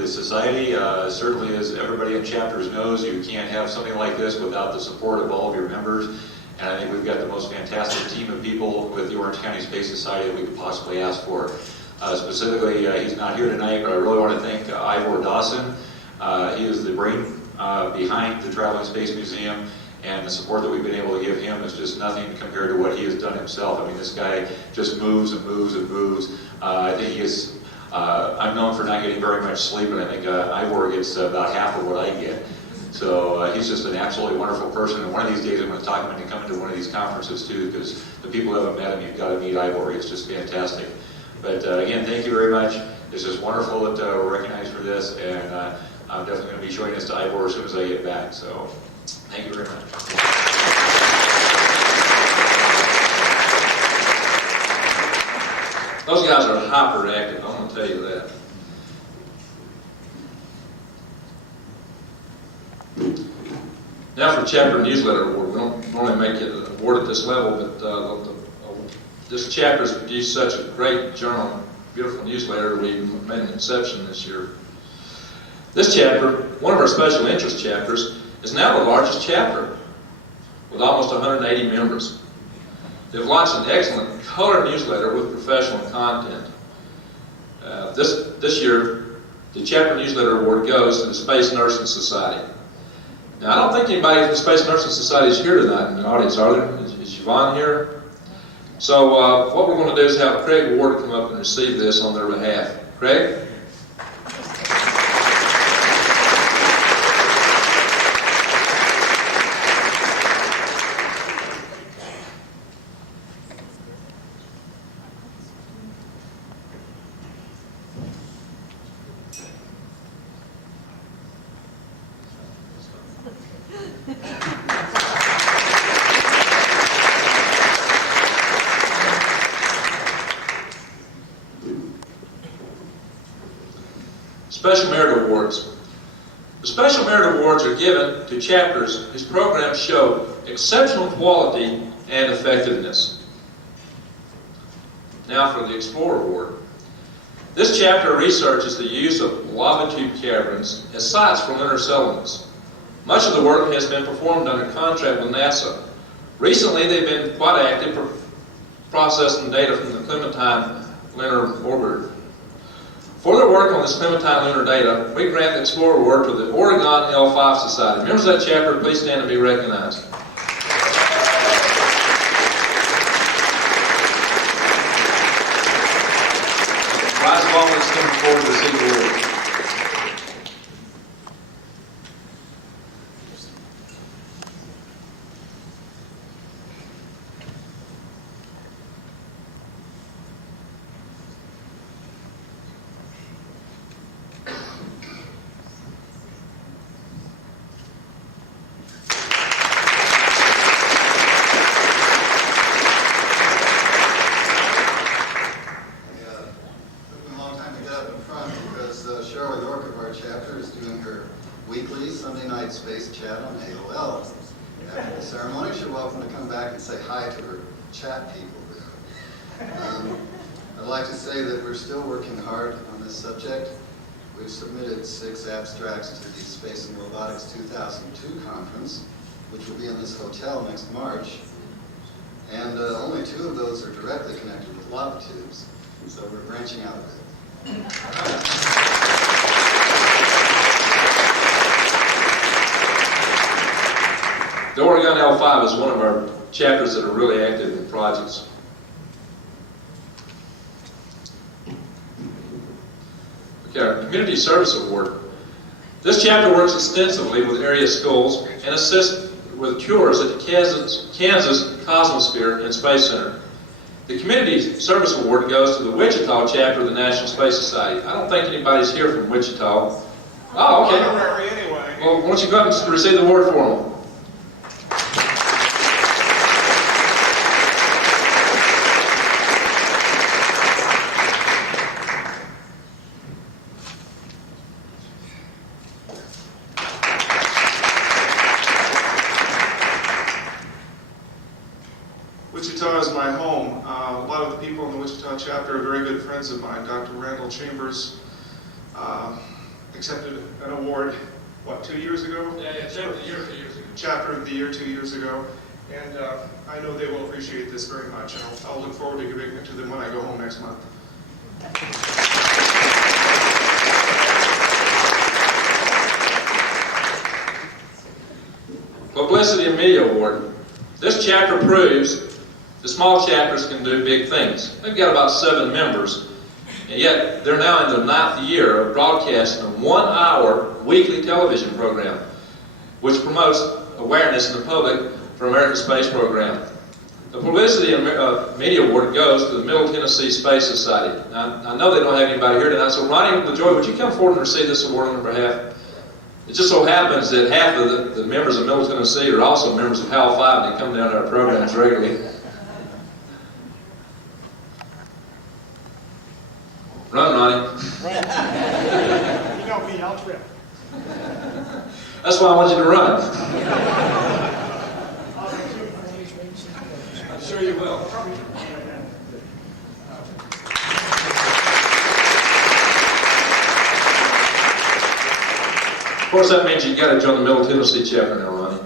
Society. Certainly, as everybody in chapters knows, you can't have something like this without the support of all of your members. And I think we've got the most fantastic team of people with the Orange County Space Society that we could possibly ask for. Specifically, he's not here tonight, but I really want to thank Ivor Dawson. He is the brain behind the Traveling Space Museum, and the support that we've been able to give him is just nothing compared to what he has done himself. I mean, this guy just moves and moves and moves. I think he is. I'm known for not getting very much sleep, and I think Ivor gets about half of what I get. So he's just an absolutely wonderful person, and one of these days I'm going to talk him into coming to one of these conferences too, because the people who haven't met him, you've got to meet Ivor. He's just fantastic. But again, thank you very much. It's just wonderful that we're recognized for this, and I'm definitely going to be showing this to Ivor as soon as I get back. So thank you very much. Those guys are hyperactive, I'm going to tell you that. Now for Chapter Newsletter Award. We don't normally make it an award at this level, but this chapter's produced such a great journal, beautiful newsletter, we made an exception this year. This chapter, one of our special interest chapters, is now the largest chapter, with almost 180 members. They've launched an excellent color newsletter with professional content. This year, the Chapter Newsletter Award goes to the Space Nursing Society. Now, I don't think anybody from the Space Nursing Society is here tonight in the audience, are there? Is Yvonne here? So what we're going to do is have Craig Ward come up and receive this on their behalf. Craig? Special Merit Awards. The Special Merit Awards are given to chapters whose programs show exceptional quality and effectiveness. Now for the Explorer Award. This chapter researches the use of lava tube caverns as sites for lunar settlements. Much of the work has been performed under contract with NASA. Recently, they've been quite active for processing data from the Clementine lunar orbiter. For their work on this Clementine lunar data, we grant the Explorer Award to the Oregon L5 Society. Members of that chapter, please stand and be recognized. Rise of all that's coming forward to receive the award. Sunday night space chat on AOL. After the ceremonies, you're welcome to come back and say hi to her chat people. I'd like to say that we're still working hard on this subject. We've submitted 6 abstracts to the Space and Robotics 2002 conference, which will be in this hotel next March. And only 2 of those are directly connected with lava tubes, so we're branching out a bit. The Oregon L5 is one of our chapters that are really active in projects. Okay, our Community Service Award. This chapter works extensively with area schools and assists with tours at the Kansas Cosmosphere and Space Center. The Community Service Award goes to the Wichita chapter of the National Space Society. I don't think anybody's here from Wichita. Oh, okay. Honorary anyway. Well, why don't you go up and receive the award for them? Wichita is my home. A lot of the people in the Wichita chapter are very good friends of mine. Dr. Randall Chambers accepted an award, what, 2 years ago? Yeah, Chapter of the Year 2 years ago. Chapter of the Year 2 years ago. And I know they will appreciate this very much. And I'll look forward to giving it to them when I go home next month. Publicity and Media Award. This chapter proves the small chapters can do big things. They've got about 7 members, and yet they're now in their 9th year of broadcasting a 1-hour weekly television program, which promotes awareness in the public for American Space Program. The Publicity and Media Award goes to the Middle Tennessee Space Society. Now, I know they don't have anybody here tonight, so Ronnie LaJoy, would you come forward and receive this award on their behalf? It just so happens that half of the members of Middle Tennessee are also members of HAL 5. They come down to our programs regularly. Run, Ronnie. You know me, I'll trip. That's why I want you to run. I'm sure you will. Of course, that means you got to join the Middle Tennessee chapter now, Ronnie.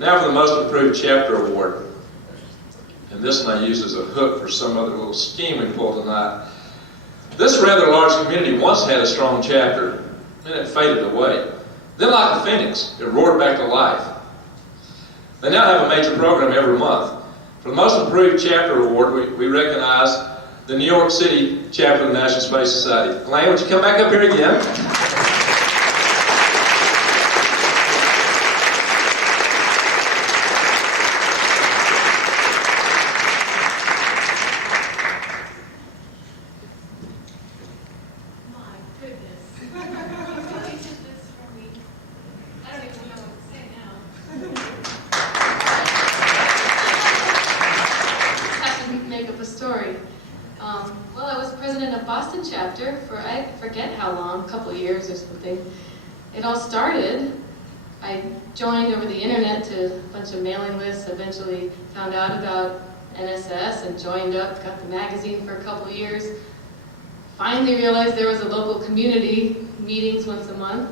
Now for the Most Improved Chapter Award. And this one I use as a hook for some other little scheme we pulled tonight. This rather large community once had a strong chapter, and it faded away. Then, like the phoenix, it roared back to life. They now have a major program every month. For the Most Improved Chapter Award, we recognize the New York City chapter of the National Space Society. Elaine, would you come back up here again? It all started, I joined over the internet to a bunch of mailing lists, eventually found out about NSS and joined up, got the magazine for a couple of years. Finally realized there was a local community, meetings once a month.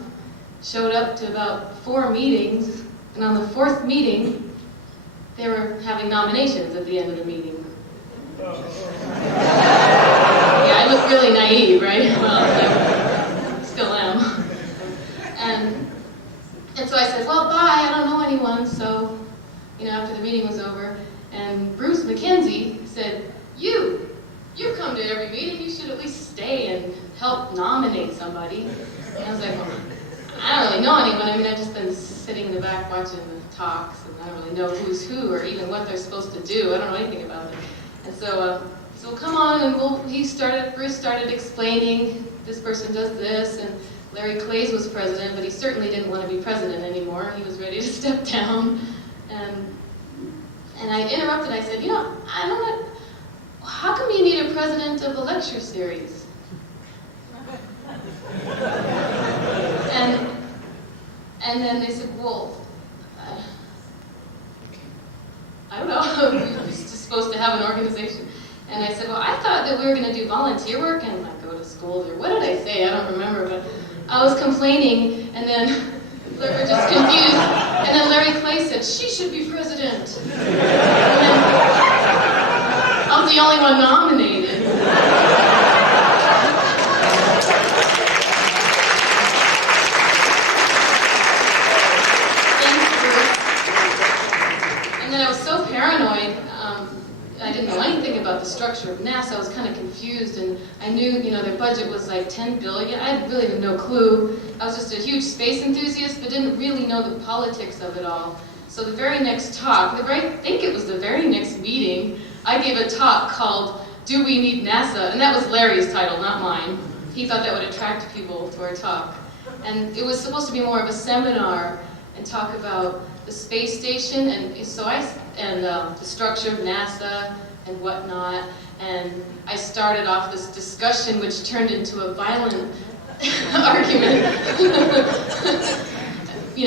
Showed up to about 4 meetings, and on the 4th meeting, they were having nominations at the end of the meeting. Yeah, I look really naive, right? Well, I still am. And so I said, well, bye, I don't know anyone. So, after the meeting was over, and Bruce McKenzie said, you come to every meeting, you should at least stay and help nominate somebody. And I was like, well, I don't really know anyone. I mean, I've just been sitting in the back watching the talks, and I don't really know who's who or even what they're supposed to do. I don't know anything about it. And so come on, and Bruce started explaining, this person does this, and Larry Clays was president, but he certainly didn't want to be president anymore. He was ready to step down. And I interrupted. I said, I don't know, how come you need a president of a lecture series? And then they said, well, I don't know, we're just supposed to have an organization. And I said, well, I thought that we were going to do volunteer work and like go to schools, or what did I say? I don't remember, but I was complaining, and then we were just confused. And then Larry Clay said, she should be president. And then I was the only one nominated. And then I was so paranoid. I didn't know anything about the structure of NASA. I was kind of confused, and I knew, their budget was like $10 billion. I had really no clue. I was just a huge space enthusiast, but didn't really know the politics of it all. So the very next talk, I think it was the very next meeting, I gave a talk called "Do We Need NASA?" And that was Larry's title, not mine. He thought that would attract people to our talk. And it was supposed to be more of a seminar and talk about the space station, and the structure of NASA and whatnot. And I started off this discussion, which turned into a violent argument.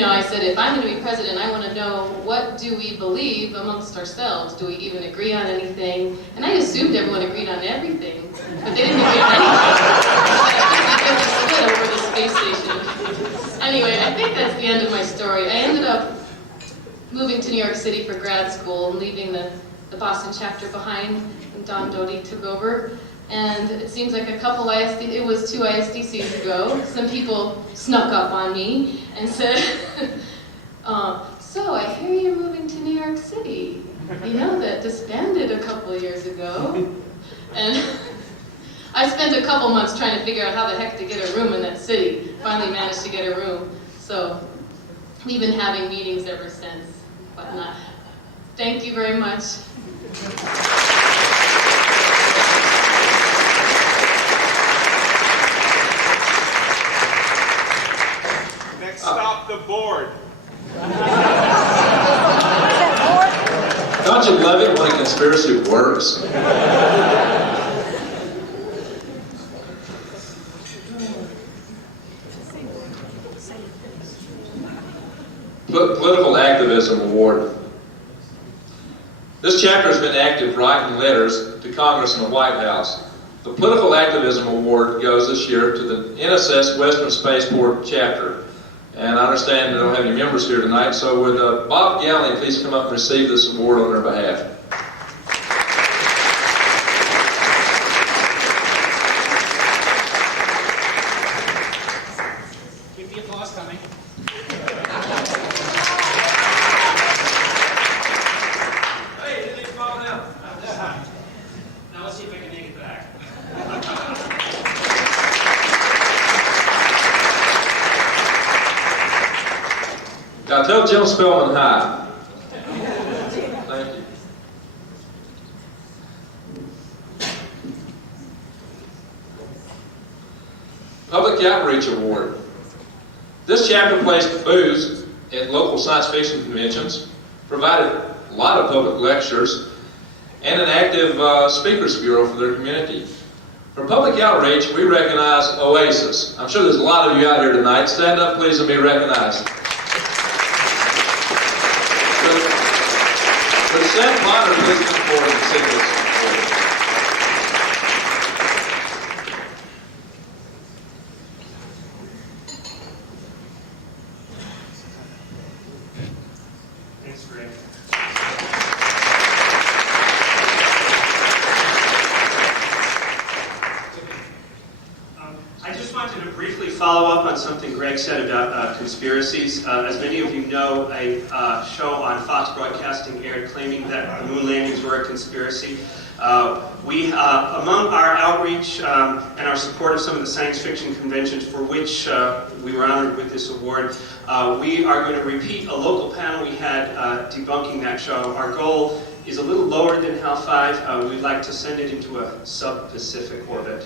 I said, if I'm going to be president, I want to know, what do we believe amongst ourselves? Do we even agree on anything? And I assumed everyone agreed on everything, but they didn't agree on anything. Split over the space station. Anyway, I think that's the end of my story. I ended up moving to New York City for grad school and leaving the Boston chapter behind, and Don Doty took over. And it seems like it was 2 ISDCs ago, some people snuck up on me and said, so I hear you're moving to New York City. That disbanded a couple of years ago. And I spent a couple months trying to figure out how the heck to get a room in that city. Finally managed to get a room. So we've been having meetings ever since, whatnot. Thank you very much. Next stop, the board. Don't you love it when a conspiracy works? Political Activism Award. This chapter has been active writing letters to Congress and the White House. The Political Activism Award goes this year to the NSS Western Spaceport chapter. And I understand they don't have any members here tonight, so would Bob Galley please come up and receive this award on their behalf. Keep the applause coming. Hey, didn't even fall down. Now let's see if I can make it back. Now tell Jim Spellman hi. Thank you. Public Outreach Award. This chapter placed booths at local science fiction conventions, provided a lot of public lectures, and an active speakers bureau for their community. For public outreach, we recognize Oasis. I'm sure there's a lot of you out here tonight. Stand up, please, and be recognized. Would Sam Potter please come forward and sing this? Thanks, Greg. I just wanted to briefly follow up on something Greg said about conspiracies. As many of you know, a show on Fox Broadcasting aired claiming that the moon landings were a conspiracy. Among our outreach and our support of some of the science fiction conventions for which we were honored with this award, we are going to repeat a local panel we had debunking that show. Our goal is a little lower than HAL 5. We'd like to send it into a sub-Pacific orbit.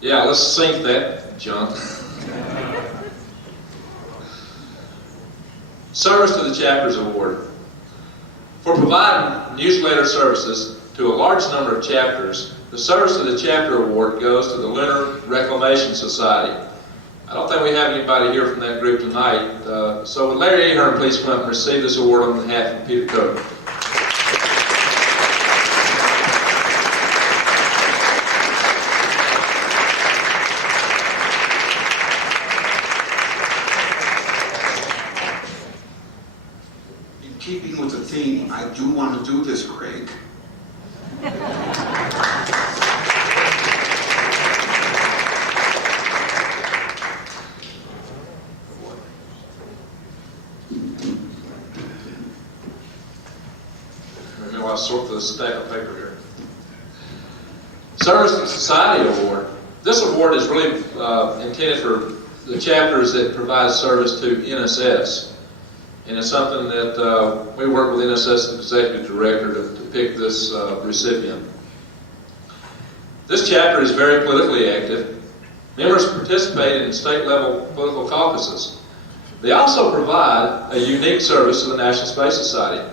Yeah, let's sync that, John. Service to the Chapters Award. For providing newsletter services to a large number of chapters, the Service to the Chapter Award goes to the Leonard Reclamation Society. I don't think we have anybody here from that group tonight, so would Larry Ahern please come up and receive this award on behalf of Peter Cook. Keeping with the theme, I do want to do this, Craig. Maybe I'll sort through the stack of paper here. Service to Society Award. This award is really intended for the chapters that provide service to NSS. And it's something that we work with NSS Executive Director to pick this recipient. This chapter is very politically active. Members participate in state-level political caucuses. They also provide a unique service to the National Space Society.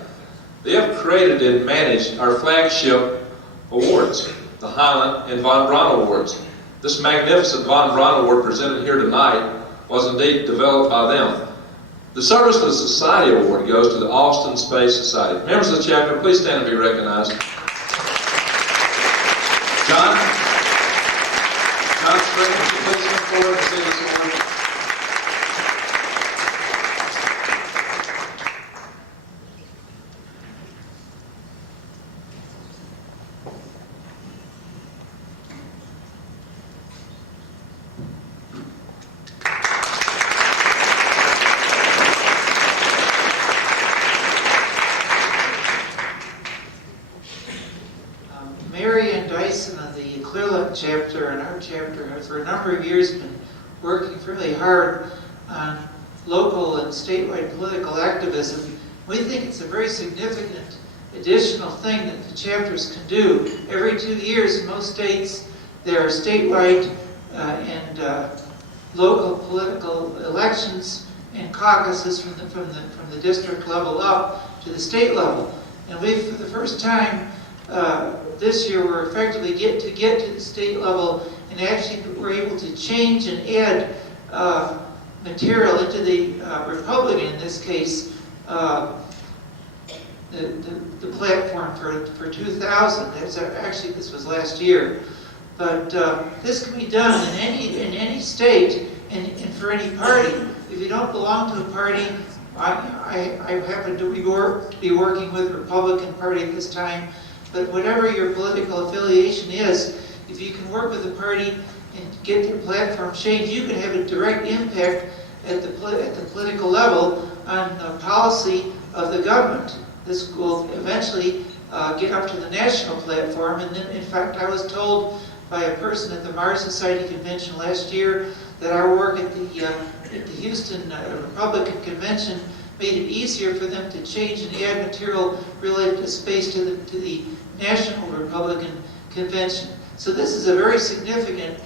They have created and managed our flagship awards, the Highland and Von Braun Awards. This magnificent Von Braun Award presented here tonight was indeed developed by them. The Service to Society Award goes to the Austin Space Society. Members of the chapter, please stand and be recognized. John Freeman, please come forward and see this award. Chapter and our chapter have for a number of years been working really hard on local and statewide political activism. We think it's a very significant additional thing that the chapters can do. Every 2 years in most states there are statewide and local political elections and caucuses from the district level up to the state level. And we've, for the first time, this year were effectively get to the state level and actually were able to change and add material into the Republican, in this case, the platform for 2000. Actually, this was last year. But this can be done in any state and for any party. If you don't belong to a party, I happen to be working with the Republican Party at this time, but whatever your political affiliation is, if you can work with the party and get your platform changed, you can have a direct impact at the political level on the policy of the government. This will eventually get up to the national platform, and then, in fact, I was told by a person at the Mars Society Convention last year that our work at the Houston Republican Convention made it easier for them to change and add material related to space to the National Republican Convention. So this is a very significant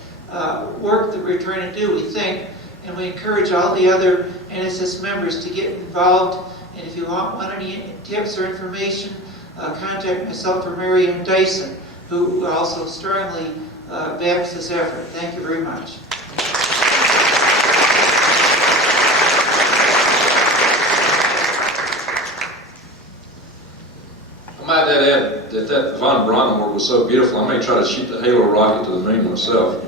work that we're trying to do, we think, and we encourage all the other NSS members to get involved. And if you want any tips or information, contact myself or Mary Ann Dyson, who also strongly backs this effort. Thank you very much. I might add that Von Braun award was so beautiful, I may try to shoot the Halo rocket to the moon myself.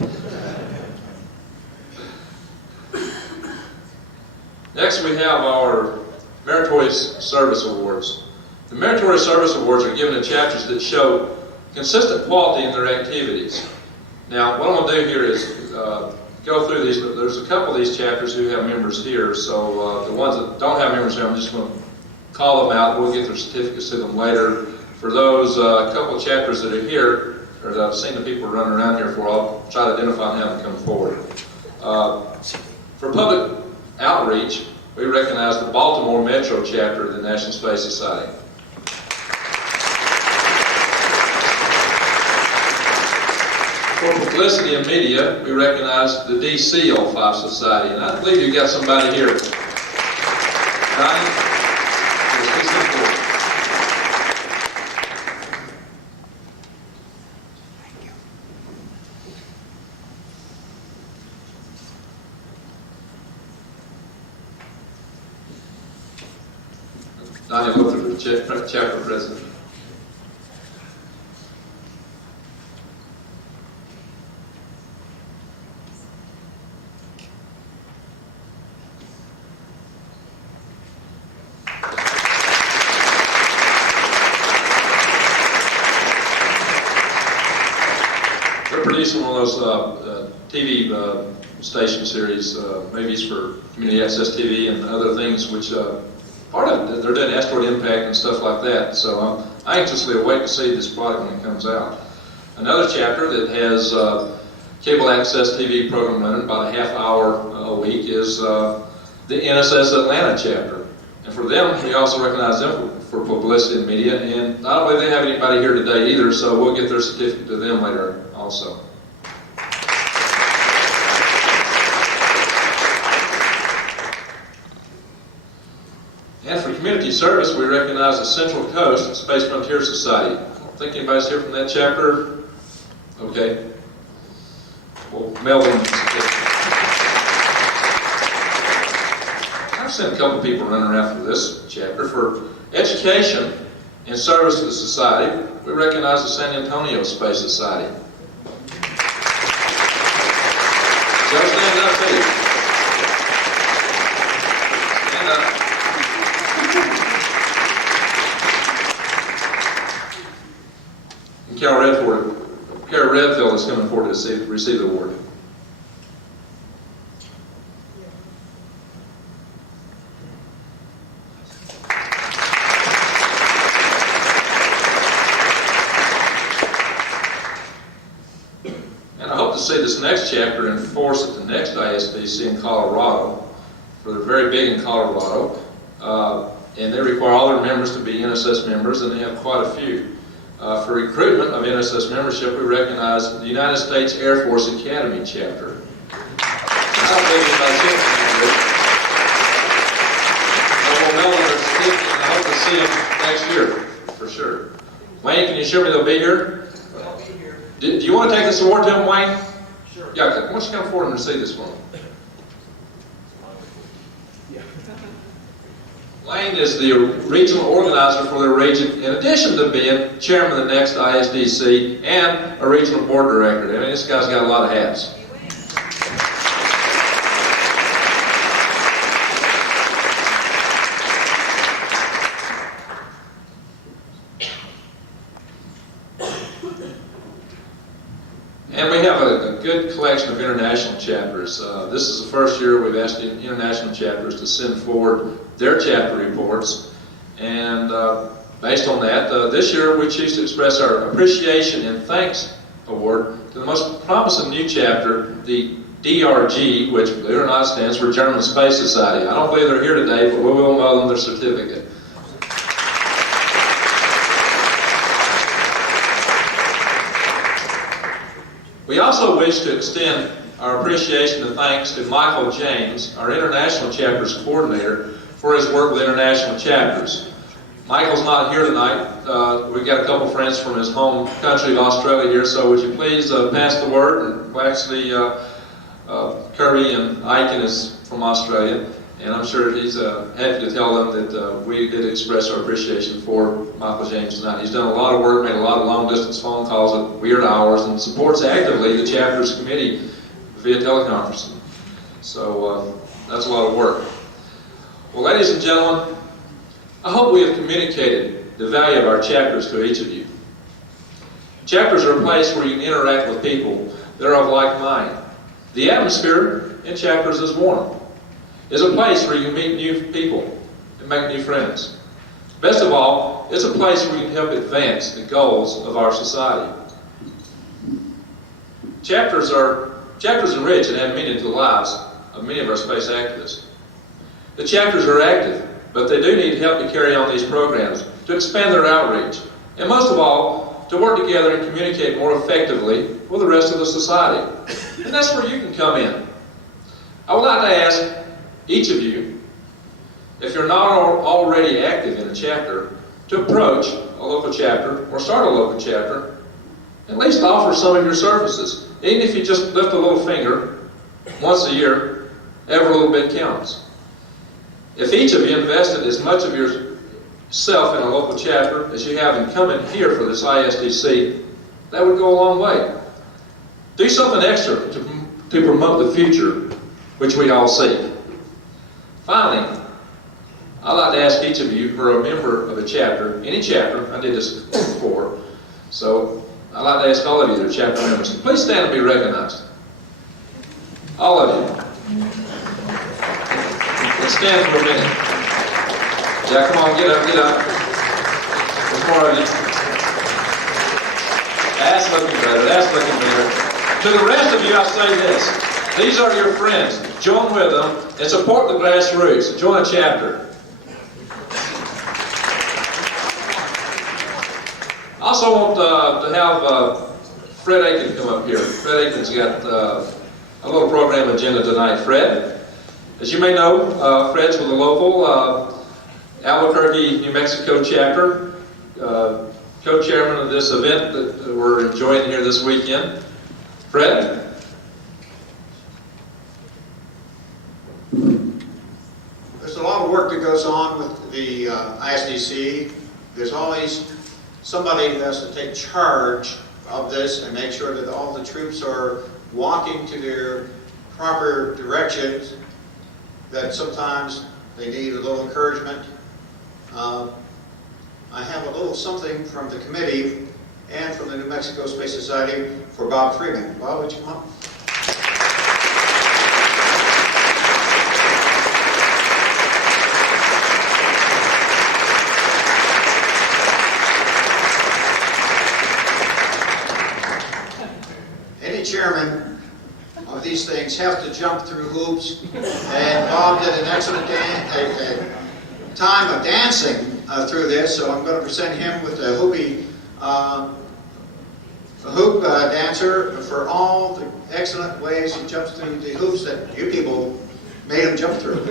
Next, we have our Meritorious Service Awards. The Meritorious Service Awards are given to chapters that show consistent quality in their activities. Now, what I'm going to do here is go through these, but there's a couple of these chapters who have members here, so the ones that don't have members here, I'm just going to call them out. We'll get their certificates to them later. For those couple of chapters that are here, or that I've seen the people running around here for, I'll try to identify them and come forward. For public outreach, we recognize the Baltimore Metro chapter of the National Space Society. For publicity and media, we recognize the DC 05 Society, and I believe you've got somebody here. Donnie? Donnie Luther, the chapter president. We're producing one of those TV station series, movies for community access TV and other things, which part of it, they're doing asteroid impact and stuff like that, so I anxiously await to see this product when it comes out. Another chapter that has cable access TV program running about a half hour a week is the NSS Atlanta chapter. And for them, we also recognize them for publicity and media, and I don't believe they have anybody here today either, so we'll get their certificate to them later also. And for community service, we recognize the Central Coast Space Frontier Society. I don't think anybody's here from that chapter. Okay. Well, Melvin. I've seen a couple of people running around for this chapter. For education and service to the society, we recognize the San Antonio Space Society. So stand up, please. Stand up. Carol Redfield is coming forward to receive the award. And I hope to see this next chapter in force at the next ISDC in Colorado. For they're very big in Colorado. And they require all their members to be NSS members, and they have quite a few. For recruitment of NSS membership, we recognize the United States Air Force Academy chapter. I don't think anybody's here from that group. But we'll know their certificate, and I hope to see them next year, for sure. Wayne, can you assure me they'll be here? I'll be here. Do you want to take this award to him, Wayne? Sure. Yeah, why don't you come forward and receive this one? Wayne is the regional organizer for their region, in addition to being chairman of the next ISDC and a regional board director. I mean, this guy's got a lot of hats. And we have a good collection of international chapters. This is the first year we've asked the international chapters to send forward their chapter reports. And based on that, this year we choose to express our appreciation and thanks award to the most promising new chapter, the DRG, which, believe it or not, stands for German Space Society. I don't believe they're here today, but we will mail them their certificate. We also wish to extend our appreciation and thanks to Michael James, our International Chapters Coordinator, for his work with international chapters. Michael's not here tonight. We've got a couple friends from his home country of Australia here, so would you please pass the word? And actually, Kirby and Ikin is from Australia, and I'm sure he's happy to tell them that we did express our appreciation for Michael James tonight. He's done a lot of work, made a lot of long-distance phone calls at weird hours, and supports actively the Chapters Committee via teleconferencing. So that's a lot of work. Well, ladies and gentlemen, I hope we have communicated the value of our chapters to each of you. Chapters are a place where you can interact with people that are of like mind. The atmosphere in chapters is warm. It's a place where you can meet new people and make new friends. Best of all, it's a place where you can help advance the goals of our society. Chapters enrich and add meaning to the lives of many of our space activists. The chapters are active, but they do need help to carry on these programs, to expand their outreach, and most of all, to work together and communicate more effectively with the rest of the society. And that's where you can come in. I would like to ask each of you, if you're not already active in a chapter, to approach a local chapter or start a local chapter, at least offer some of your services. Even if you just lift a little finger once a year, every little bit counts. If each of you invested as much of yourself in a local chapter as you have in coming here for this ISDC, that would go a long way. Do something extra to promote the future which we all seek. Finally, I'd like to ask each of you who are a member of a chapter, any chapter, I did this before, so I'd like to ask all of you that are chapter members, please stand and be recognized. All of you. Let's stand for a minute. Yeah, come on, get up, get up. There's more of you. That's looking better, that's looking better. To the rest of you, I say this. These are your friends. Join with them and support the grassroots. Join a chapter. I also want to have Fred Aiken come up here. Fred Aiken's got a little program agenda tonight. Fred, as you may know, Fred's with the local Albuquerque, New Mexico chapter, co-chairman of this event that we're enjoying here this weekend. Fred? There's a lot of work that goes on with the ISDC. There's always somebody who has to take charge of this and make sure that all the troops are walking to their proper directions, that sometimes they need a little encouragement. I have a little something from the committee and from the New Mexico Space Society for Bob Freeman. Bob, would you come up? Any chairman of these things have to jump through hoops, and Bob did an excellent time of dancing through this, so I'm going to present him with a hoop dancer for all the excellent ways he jumps through the hoops that you people made him jump through.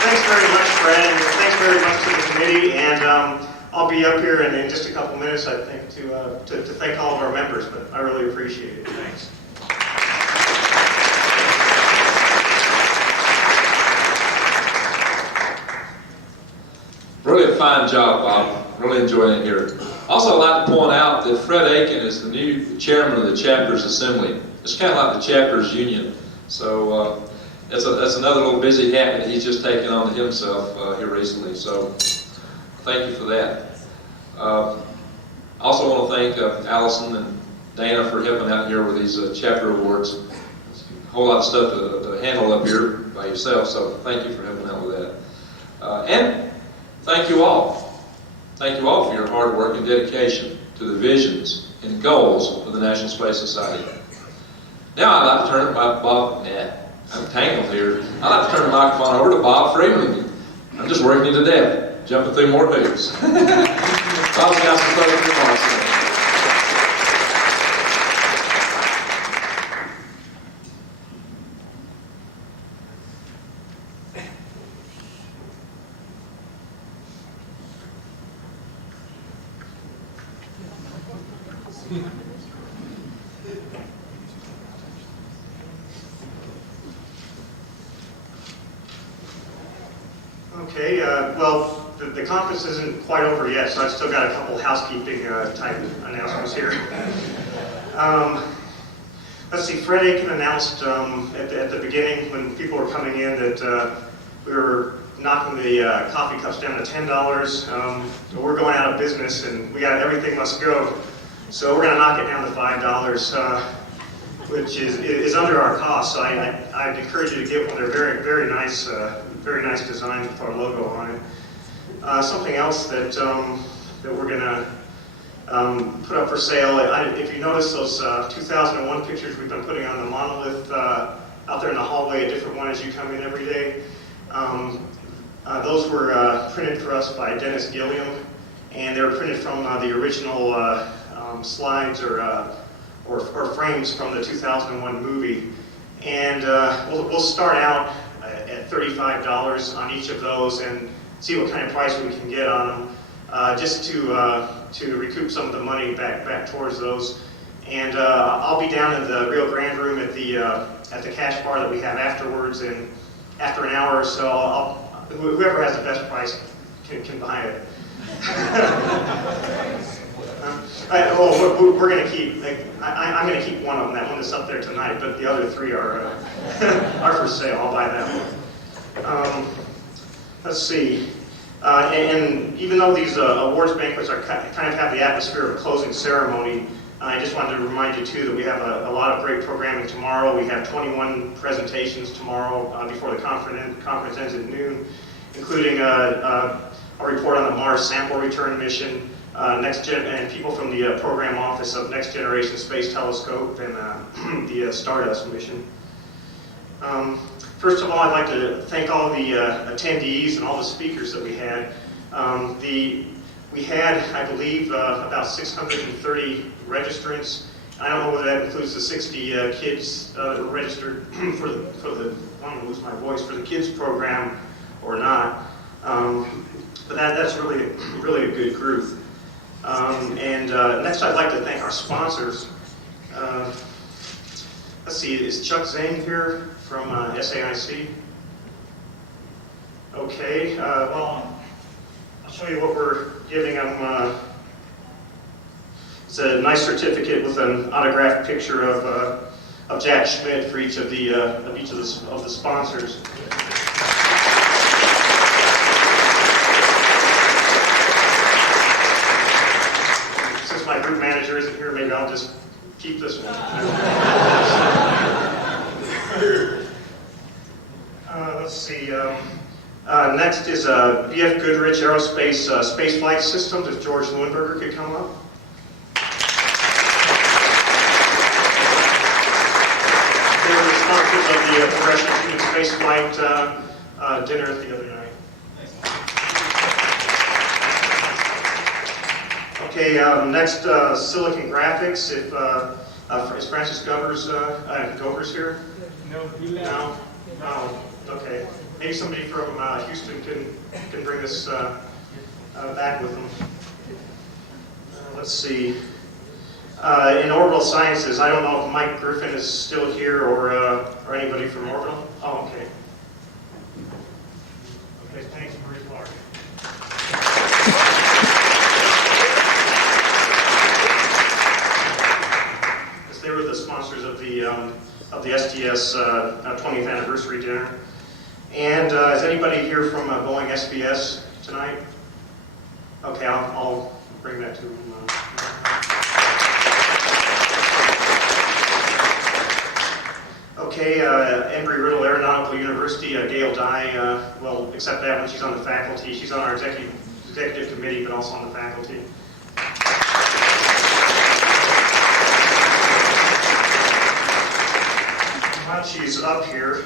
Thanks very much, Fred, and thanks very much to the committee. And I'll be up here in just a couple minutes, I think, to thank all of our members, but I really appreciate it. Thanks. Really a fine job, Bob. Really enjoying it here. Also, I'd like to point out that Fred Aiken is the new chairman of the Chapters Assembly. It's kind of like the Chapters Union. So that's another little busy hat that he's just taken on himself here recently. So thank you for that. Also want to thank Allison and Donna for helping out here with these chapter awards. It's a whole lot of stuff to handle up here by yourself, so thank you for helping out with that. And thank you all. Thank you all for your hard work and dedication to the visions and goals of the National Space Society. Now I'd like to turn it back to Bob. I'm tangled here. I'd like to turn the microphone over to Bob Freeman. I'm just working you to death, jumping through more hoops. Bob's got some closing remarks. Okay, well, the conference isn't quite over yet, so I've still got a couple housekeeping type announcements here. Let's see, Fred Aiken announced at the beginning when people were coming in that we were knocking the coffee cups down to $10. We're going out of business and everything must go. So we're going to knock it down to $5, which is under our cost. So I'd encourage you to get one. They're very nice design with our logo on it. Something else that we're going to put up for sale. If you notice those 2001 pictures we've been putting on the monolith out there in the hallway, a different one as you come in every day. Those were printed for us by Dennis Gilliam, and they were printed from the original slides or frames from the 2001 movie. And we'll start out at $35 on each of those and see what kind of price we can get on them, just to recoup some of the money back towards those. And I'll be down in the Rio Grande room at the cash bar that we have afterwards, and after an hour or so, whoever has the best price can buy it. We're going to keep. I'm going to keep one of them. That one that's up there tonight, but the other three are for sale. I'll buy that one. Let's see. And even though these awards banquets are kind of have the atmosphere of a closing ceremony, I just wanted to remind you too that we have a lot of great programming tomorrow. We have 21 presentations tomorrow before the conference ends at noon, including a report on the Mars sample return mission, and people from the program office of Next Generation Space Telescope and the Stardust mission. First of all, I'd like to thank all the attendees and all the speakers that we had. We had, I believe, about 630 registrants. I don't know whether that includes the 60 kids that were registered for the I'm going to lose my voice, for the kids program or not. But that's really a good group. Next, I'd like to thank our sponsors. Let's see, is Chuck Zane here from SAIC? Okay, well, I'll show you what we're giving them. It's a nice certificate with an autographed picture of Jack Schmidt for each of the sponsors. Since my group manager isn't here, maybe I'll just keep this one. Let's see. Next is BF Goodrich Aerospace Spaceflight Systems. If George Lewinberger could come up. They were the sponsors of the Progression Human Spaceflight dinner the other night. Okay, next Silicon Graphics. If is Francis Govers here? No. Oh, okay. maybe somebody from Houston can bring this back with them. Let's see. In orbital sciences, I don't know if Mike Griffin is still here or anybody from orbital. Oh, okay. Okay, thanks, Marie Clark. They were the sponsors of the STS 20th anniversary dinner. And is anybody here from Boeing SBS tonight? Okay, I'll bring that to them. Okay, Embry-Riddle Aeronautical University, Gail Dye will accept that when she's on the faculty. She's on our executive committee, but also on the faculty. While she's up here,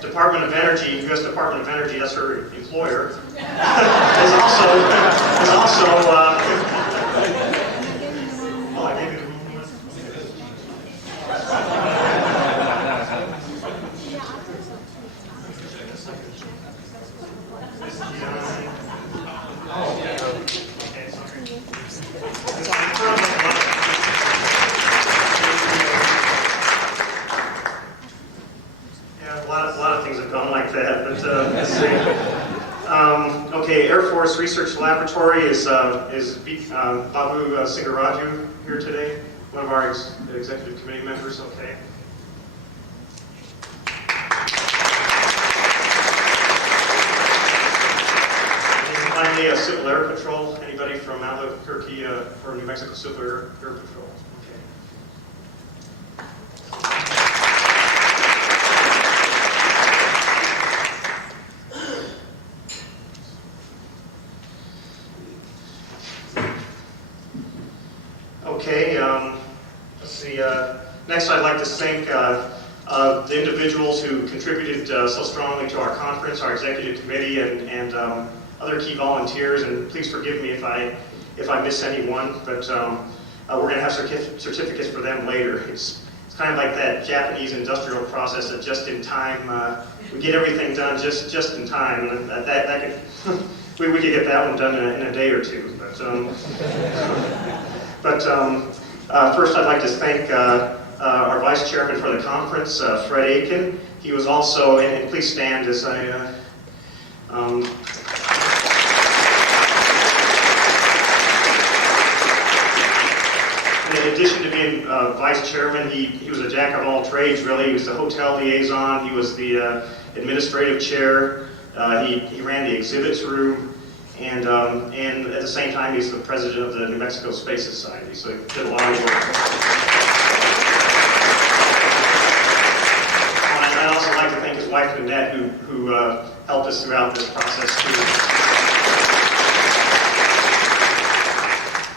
Department of Energy, U.S. Department of Energy, that's her employer, is also oh, I gave you the wrong one. A lot of things have gone like that, but let's see. Okay, Air Force Research Laboratory is Babu Singaraju here today, one of our executive committee members. Okay. And finally, Civil Air Patrol. Anybody from Albuquerque or New Mexico Civil Air Patrol? Okay, let's see. Next, I'd like to thank the individuals who contributed so strongly to our conference, our executive committee, and other key volunteers. And please forgive me if I miss anyone, but we're going to have certificates for them later. It's kind of like that Japanese industrial process of just in time. We get everything done just in time, and that could we could get that one done in a day or two. But first, I'd like to thank our vice chairman for the conference, Fred Aiken. He was also, and please stand as I. In addition to being vice chairman, he was a jack of all trades. Really, he was the hotel liaison. He was the administrative chair. He ran the exhibits room. And at the same time, he's the president of the New Mexico Space Society, so he did a lot of work. And I'd also like to thank his wife, Annette, who helped us throughout this process, too.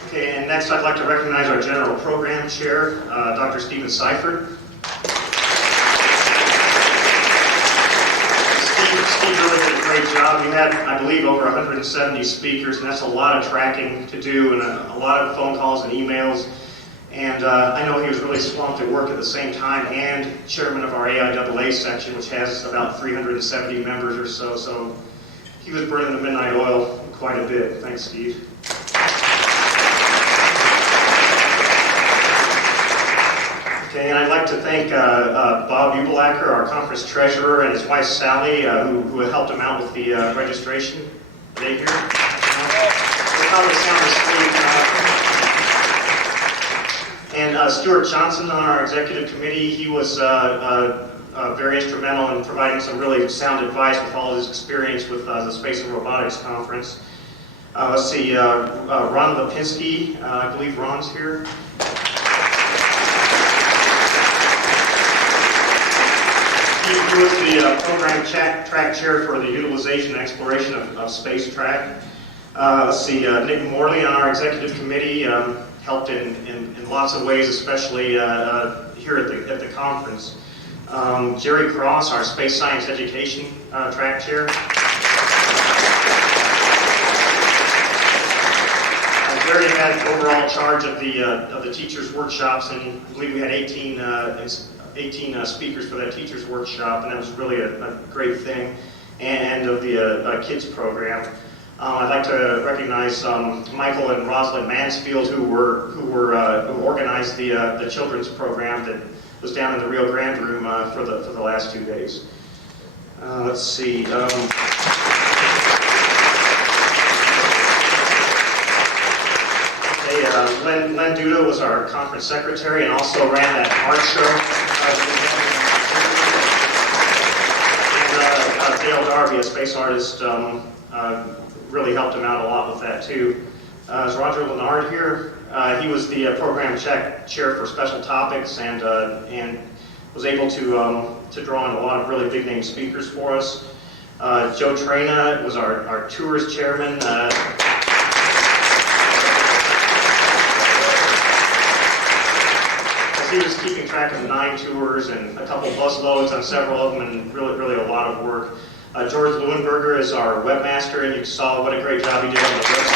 Okay, and next I'd like to recognize our General Program Chair, Dr. Stephen Seifert. Steve really did a great job. We had, I believe, over 170 speakers, and that's a lot of tracking to do, and a lot of phone calls and emails. And I know he was really swamped at work at the same time, and chairman of our AIAA section, which has about 370 members or so. So he was burning the midnight oil quite a bit. Thanks, Steve. Okay, and I'd like to thank Bob Ubelacker, our conference treasurer, and his wife Sally, who helped him out with the registration. Are they here? They'll probably sound asleep. And Stuart Johnson on our executive committee, he was very instrumental in providing some really sound advice with all of his experience with the Space and Robotics Conference. Let's see, Ron Lipinski, I believe Ron's here. He was the program track chair for the utilization and exploration of space track. Let's see, Nick Morley on our executive committee helped in lots of ways, especially here at the conference. Jerry Cross, our space science education track chair. Jerry had overall charge of the teachers' workshops, and I believe we had 18 speakers for that teachers' workshop, and that was really a great thing. and of the kids program. I'd like to recognize Michael and Rosalind Mansfield, who organized the children's program that was down in the Rio Grande room for the last 2 days. Let's see. Len Duda was our conference secretary and also ran that art show. And Dale Darby, a space artist, really helped him out a lot with that too. Is Roger Leonard here? He was the program chair for special topics and was able to draw in a lot of really big name speakers for us. Joe Trena was our tours chairman. He was keeping track of 9 tours and a couple bus loads on several of them, and really a lot of work. George Leuenberger is our webmaster, and you saw what a great job he did on the website.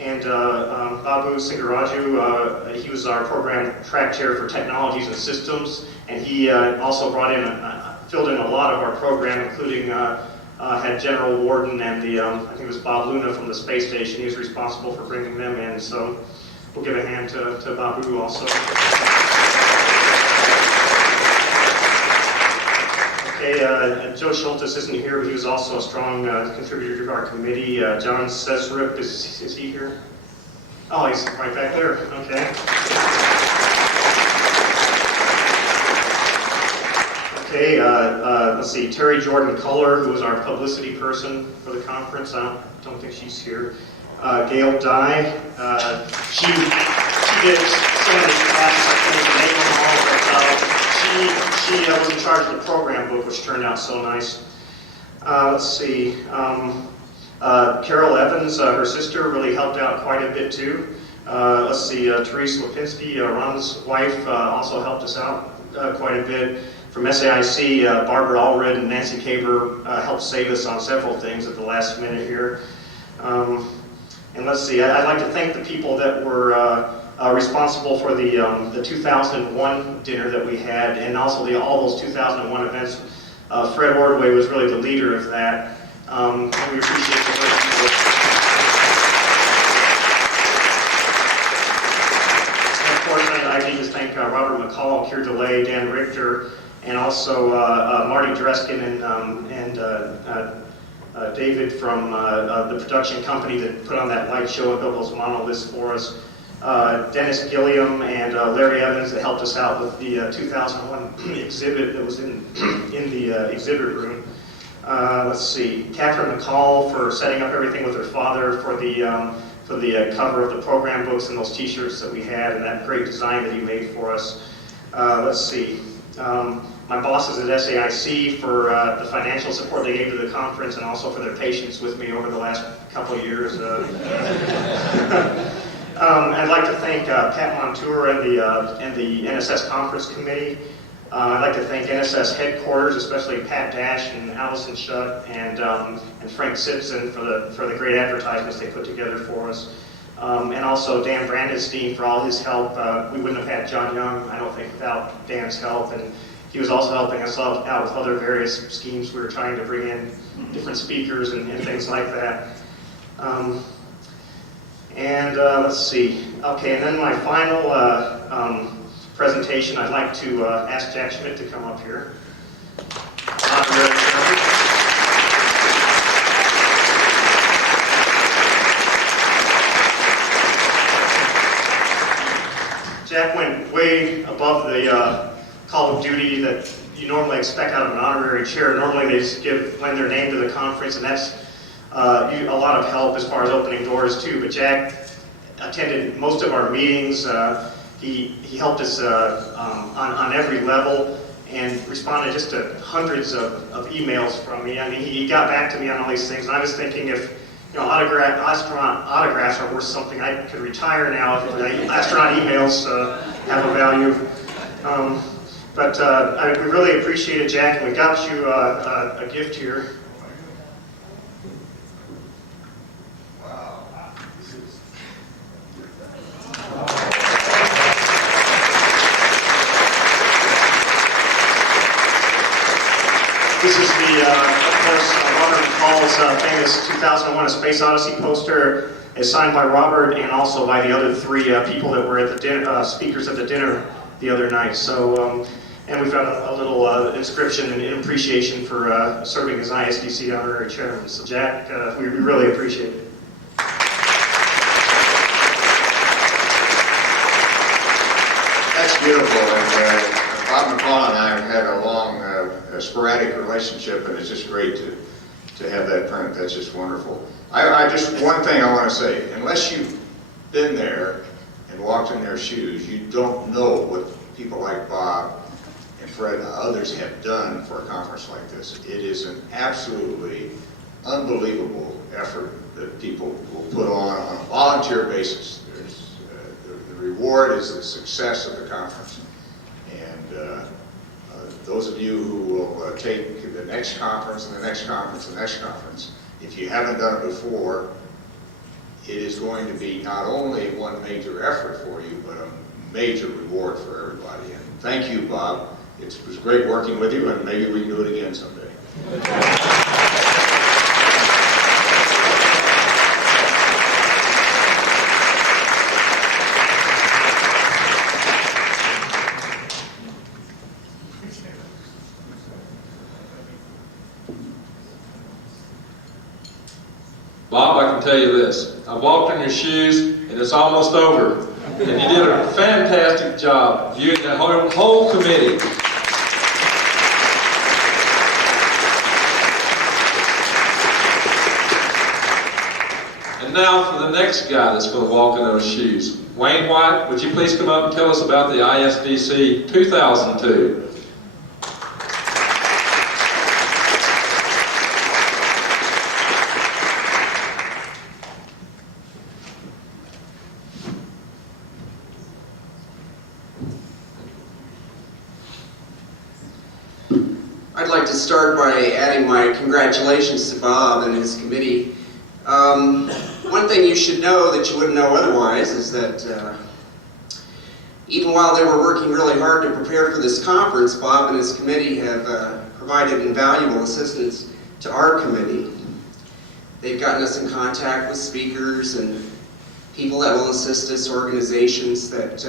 And Babu Singaraju, he was our program track chair for technologies and systems, and he also filled in a lot of our program, including had General Warden and I think it was Bob Luna from the space station. He was responsible for bringing them in, so we'll give a hand to Babu also. Okay, Joe Schultes isn't here, but he was also a strong contributor to our committee. John Sesrup, is he here? Oh, he's right back there, okay. Okay, let's see, Terry Jordan Culler, who was our publicity person for the conference. I don't think she's here. Gail Dye, she did so many classes, I can't even name them all, but she was in charge of the program book, which turned out so nice. Let's see, Carol Evans, her sister, really helped out quite a bit too. Let's see, Therese Lipinski, Ron's wife, also helped us out quite a bit. From SAIC, Barbara Allred and Nancy Caver helped save us on several things at the last minute here. And let's see, I'd like to thank the people that were responsible for the 2001 dinner that we had, and also all those 2001 events. Fred Ordway was really the leader of that. We appreciate the work he did. And of course, I need to thank Robert McCall, Keir DeLay, Dan Richter, and also Marty Dreskin and David from the production company that put on that light show and built those monoliths for us. Dennis Gilliam and Larry Evans that helped us out with the 2001 exhibit that was in the exhibit room. Let's see, Catherine McCall for setting up everything with her father for the cover of the program books and those t-shirts that we had and that great design that he made for us. Let's see. My bosses at SAIC for the financial support they gave to the conference and also for their patience with me over the last couple of years. I'd like to thank Pat Montour and the NSS Conference Committee. I'd like to thank NSS headquarters, especially Pat Dash and Allison Shutt and Frank Simpson for the great advertisements they put together for us. And also Dan Brandenstein for all his help. We wouldn't have had John Young, I don't think, without Dan's help. And he was also helping us out with other various schemes we were trying to bring in, different speakers and things like that. Let's see. Okay, and then my final presentation, I'd like to ask Jack Schmidt to come up here. Jack went way above the call of duty that you normally expect out of an honorary chair. Normally they just lend their name to the conference, and that's a lot of help as far as opening doors too. But Jack attended most of our meetings. He helped us on every level and responded just to hundreds of emails from me. I mean, he got back to me on all these things, and I was thinking if autographs are worth something, I could retire now if astronaut emails have a value. We really appreciate it, Jack, and we got you a gift here. This is of course, Robert McCall's famous 2001 A Space Odyssey poster. Is signed by Robert and also by the other three people that were at the speakers at the dinner the other night. So, and we've got a little inscription in appreciation for serving as ISDC honorary chairman. So, Jack, we really appreciate it. That's beautiful, and Bob McCall and I have had a long, sporadic relationship, and it's just great to have that print. That's just wonderful. One thing I want to say, unless you've been there and walked in their shoes, you don't know what people like Bob and Fred and others have done for a conference like this. It is an absolutely unbelievable effort that people will put on a volunteer basis. The reward is the success of the conference. And those of you who will take the next conference and the next conference and the next conference, if you haven't done it before, it is going to be not only one major effort for you, but a major reward for everybody. And thank you, Bob. It was great working with you, and maybe we can do it again someday. Bob, I can tell you this. I walked in your shoes, and it's almost over. And you did a fantastic job, you and the whole committee. And now for the next guy that's going to walk in those shoes. Wayne White, would you please come up and tell us about the ISDC 2002? I'd like to start by adding my congratulations to Bob and his committee. One thing you should know that you wouldn't know otherwise is that even while they were working really hard to prepare for this conference, Bob and his committee have provided invaluable assistance to our committee. They've gotten us in contact with speakers and people that will assist us, organizations that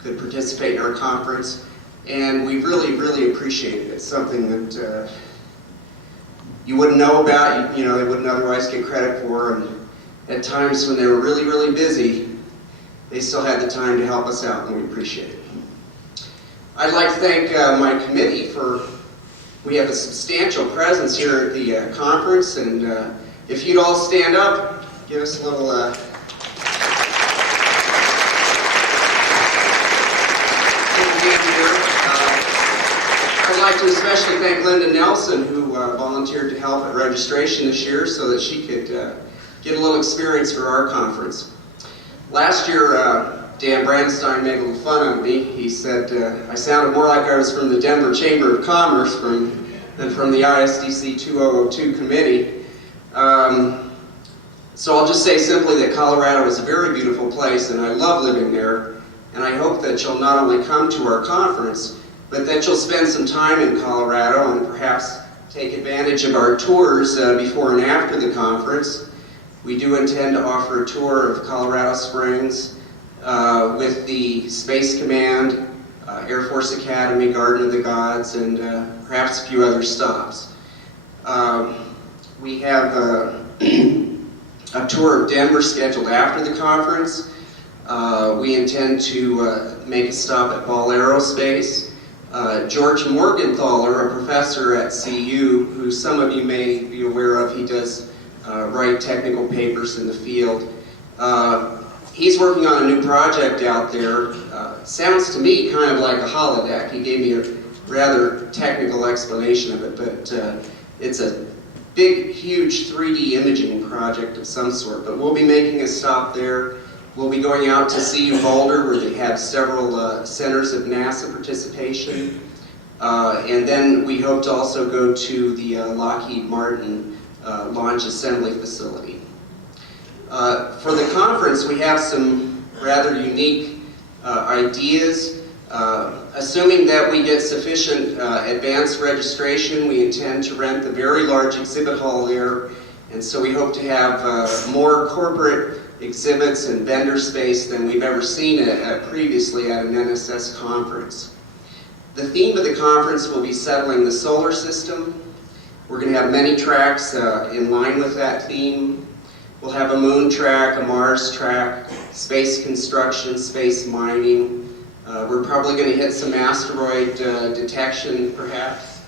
could participate in our conference. And we really, really appreciate it. It's something that you wouldn't know about, you know, they wouldn't otherwise get credit for. And at times when they were really, really busy, they still had the time to help us out, and we appreciate it. I'd like to thank my committee we have a substantial presence here at the conference, and if you'd all stand up, give us a little I'd like to especially thank Linda Nelson, who volunteered to help at registration this year so that she could get a little experience for our conference. Last year, Dan Brandenstein made a little fun of me. He said I sounded more like I was from the Denver Chamber of Commerce than from the ISDC 2002 committee. So I'll just say simply that Colorado is a very beautiful place, and I love living there. And I hope that you'll not only come to our conference, but that you'll spend some time in Colorado and perhaps take advantage of our tours before and after the conference. We do intend to offer a tour of Colorado Springs with the Space Command, Air Force Academy, Garden of the Gods, and perhaps a few other stops. We have a tour of Denver scheduled after the conference. We intend to make a stop at Ball Aerospace. George Morgenthaler, a professor at CU, who some of you may be aware of, he does write technical papers in the field. He's working on a new project out there. Sounds to me kind of like a holodeck. He gave me a rather technical explanation of it, but it's a big, huge 3D imaging project of some sort. But we'll be making a stop there. We'll be going out to CU Boulder, where they have several centers of NASA participation. And then we hope to also go to the Lockheed Martin launch assembly facility. For the conference, we have some rather unique ideas. Assuming that we get sufficient advance registration, we intend to rent the very large exhibit hall there, and so we hope to have more corporate exhibits and vendor space than we've ever seen previously at an NSS conference. The theme of the conference will be settling the solar system. We're going to have many tracks in line with that theme. We'll have a moon track, a Mars track, space construction, space mining. We're probably going to hit some asteroid detection, perhaps.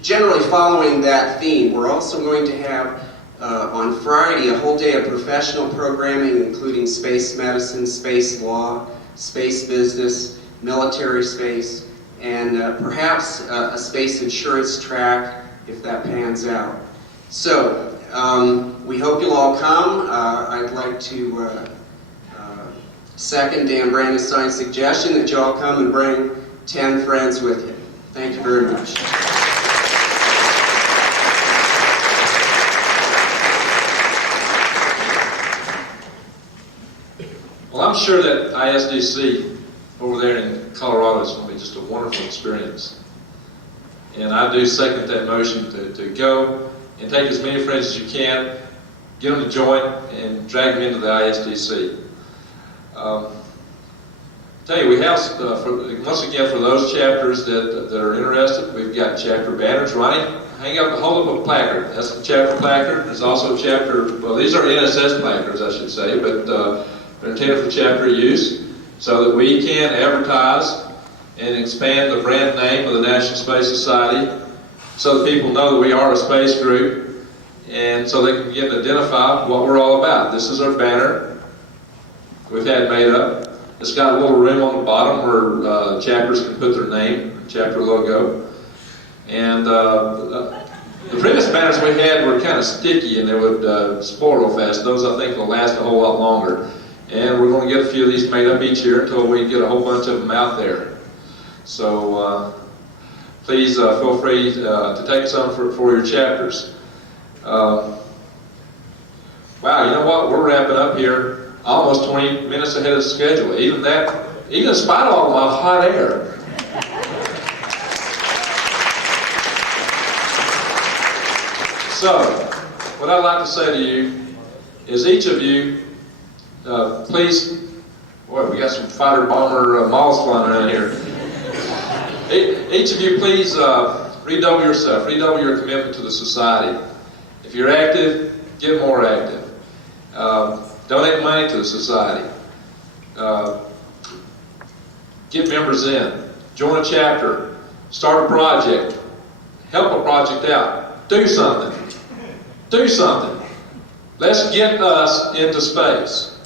Generally following that theme, we're also going to have on Friday a whole day of professional programming, including space medicine, space law, space business, military space, and perhaps a space insurance track if that pans out. So, we hope you'll all come. I'd like to second Dan Brandenstein's suggestion that you all come and bring 10 friends with you. Thank you very much. Well, I'm sure that ISDC over there in Colorado is going to be just a wonderful experience. And I do second that motion to go and take as many friends as you can, get them to join, and drag them into the ISDC. Tell you, we have, once again, for those chapters that are interested, we've got chapter banners running. Hold up a placard. That's the chapter placard. There's also a chapter, well, these are NSS placards, I should say, but they're intended for chapter use so that we can advertise and expand the brand name of the National Space Society so that people know that we are a space group and so they can begin to identify what we're all about. This is our banner we've had made up. It's got a little room on the bottom where chapters can put their name, chapter logo. And the previous banners we had were kind of sticky and they would spoil real fast. Those I think will last a whole lot longer. And we're going to get a few of these made up each year until we get a whole bunch of them out there. So please feel free to take some for your chapters. Wow, you know what? We're wrapping up here almost 20 minutes ahead of schedule. Even in spite of all my hot air. So, what I'd like to say to you is each of you, please, boy, we got some fighter bomber models flying around here. Each of you, please redouble yourself, redouble your commitment to the society. If you're active, get more active. Donate money to the society. Get members in. Join a chapter. Start a project. Help a project out. Do something. Do something. Let's get us into space.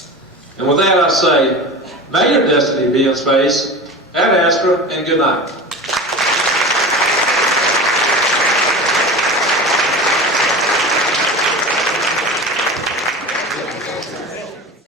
And with that I say, may your destiny be in space. Ad Astra, and good night.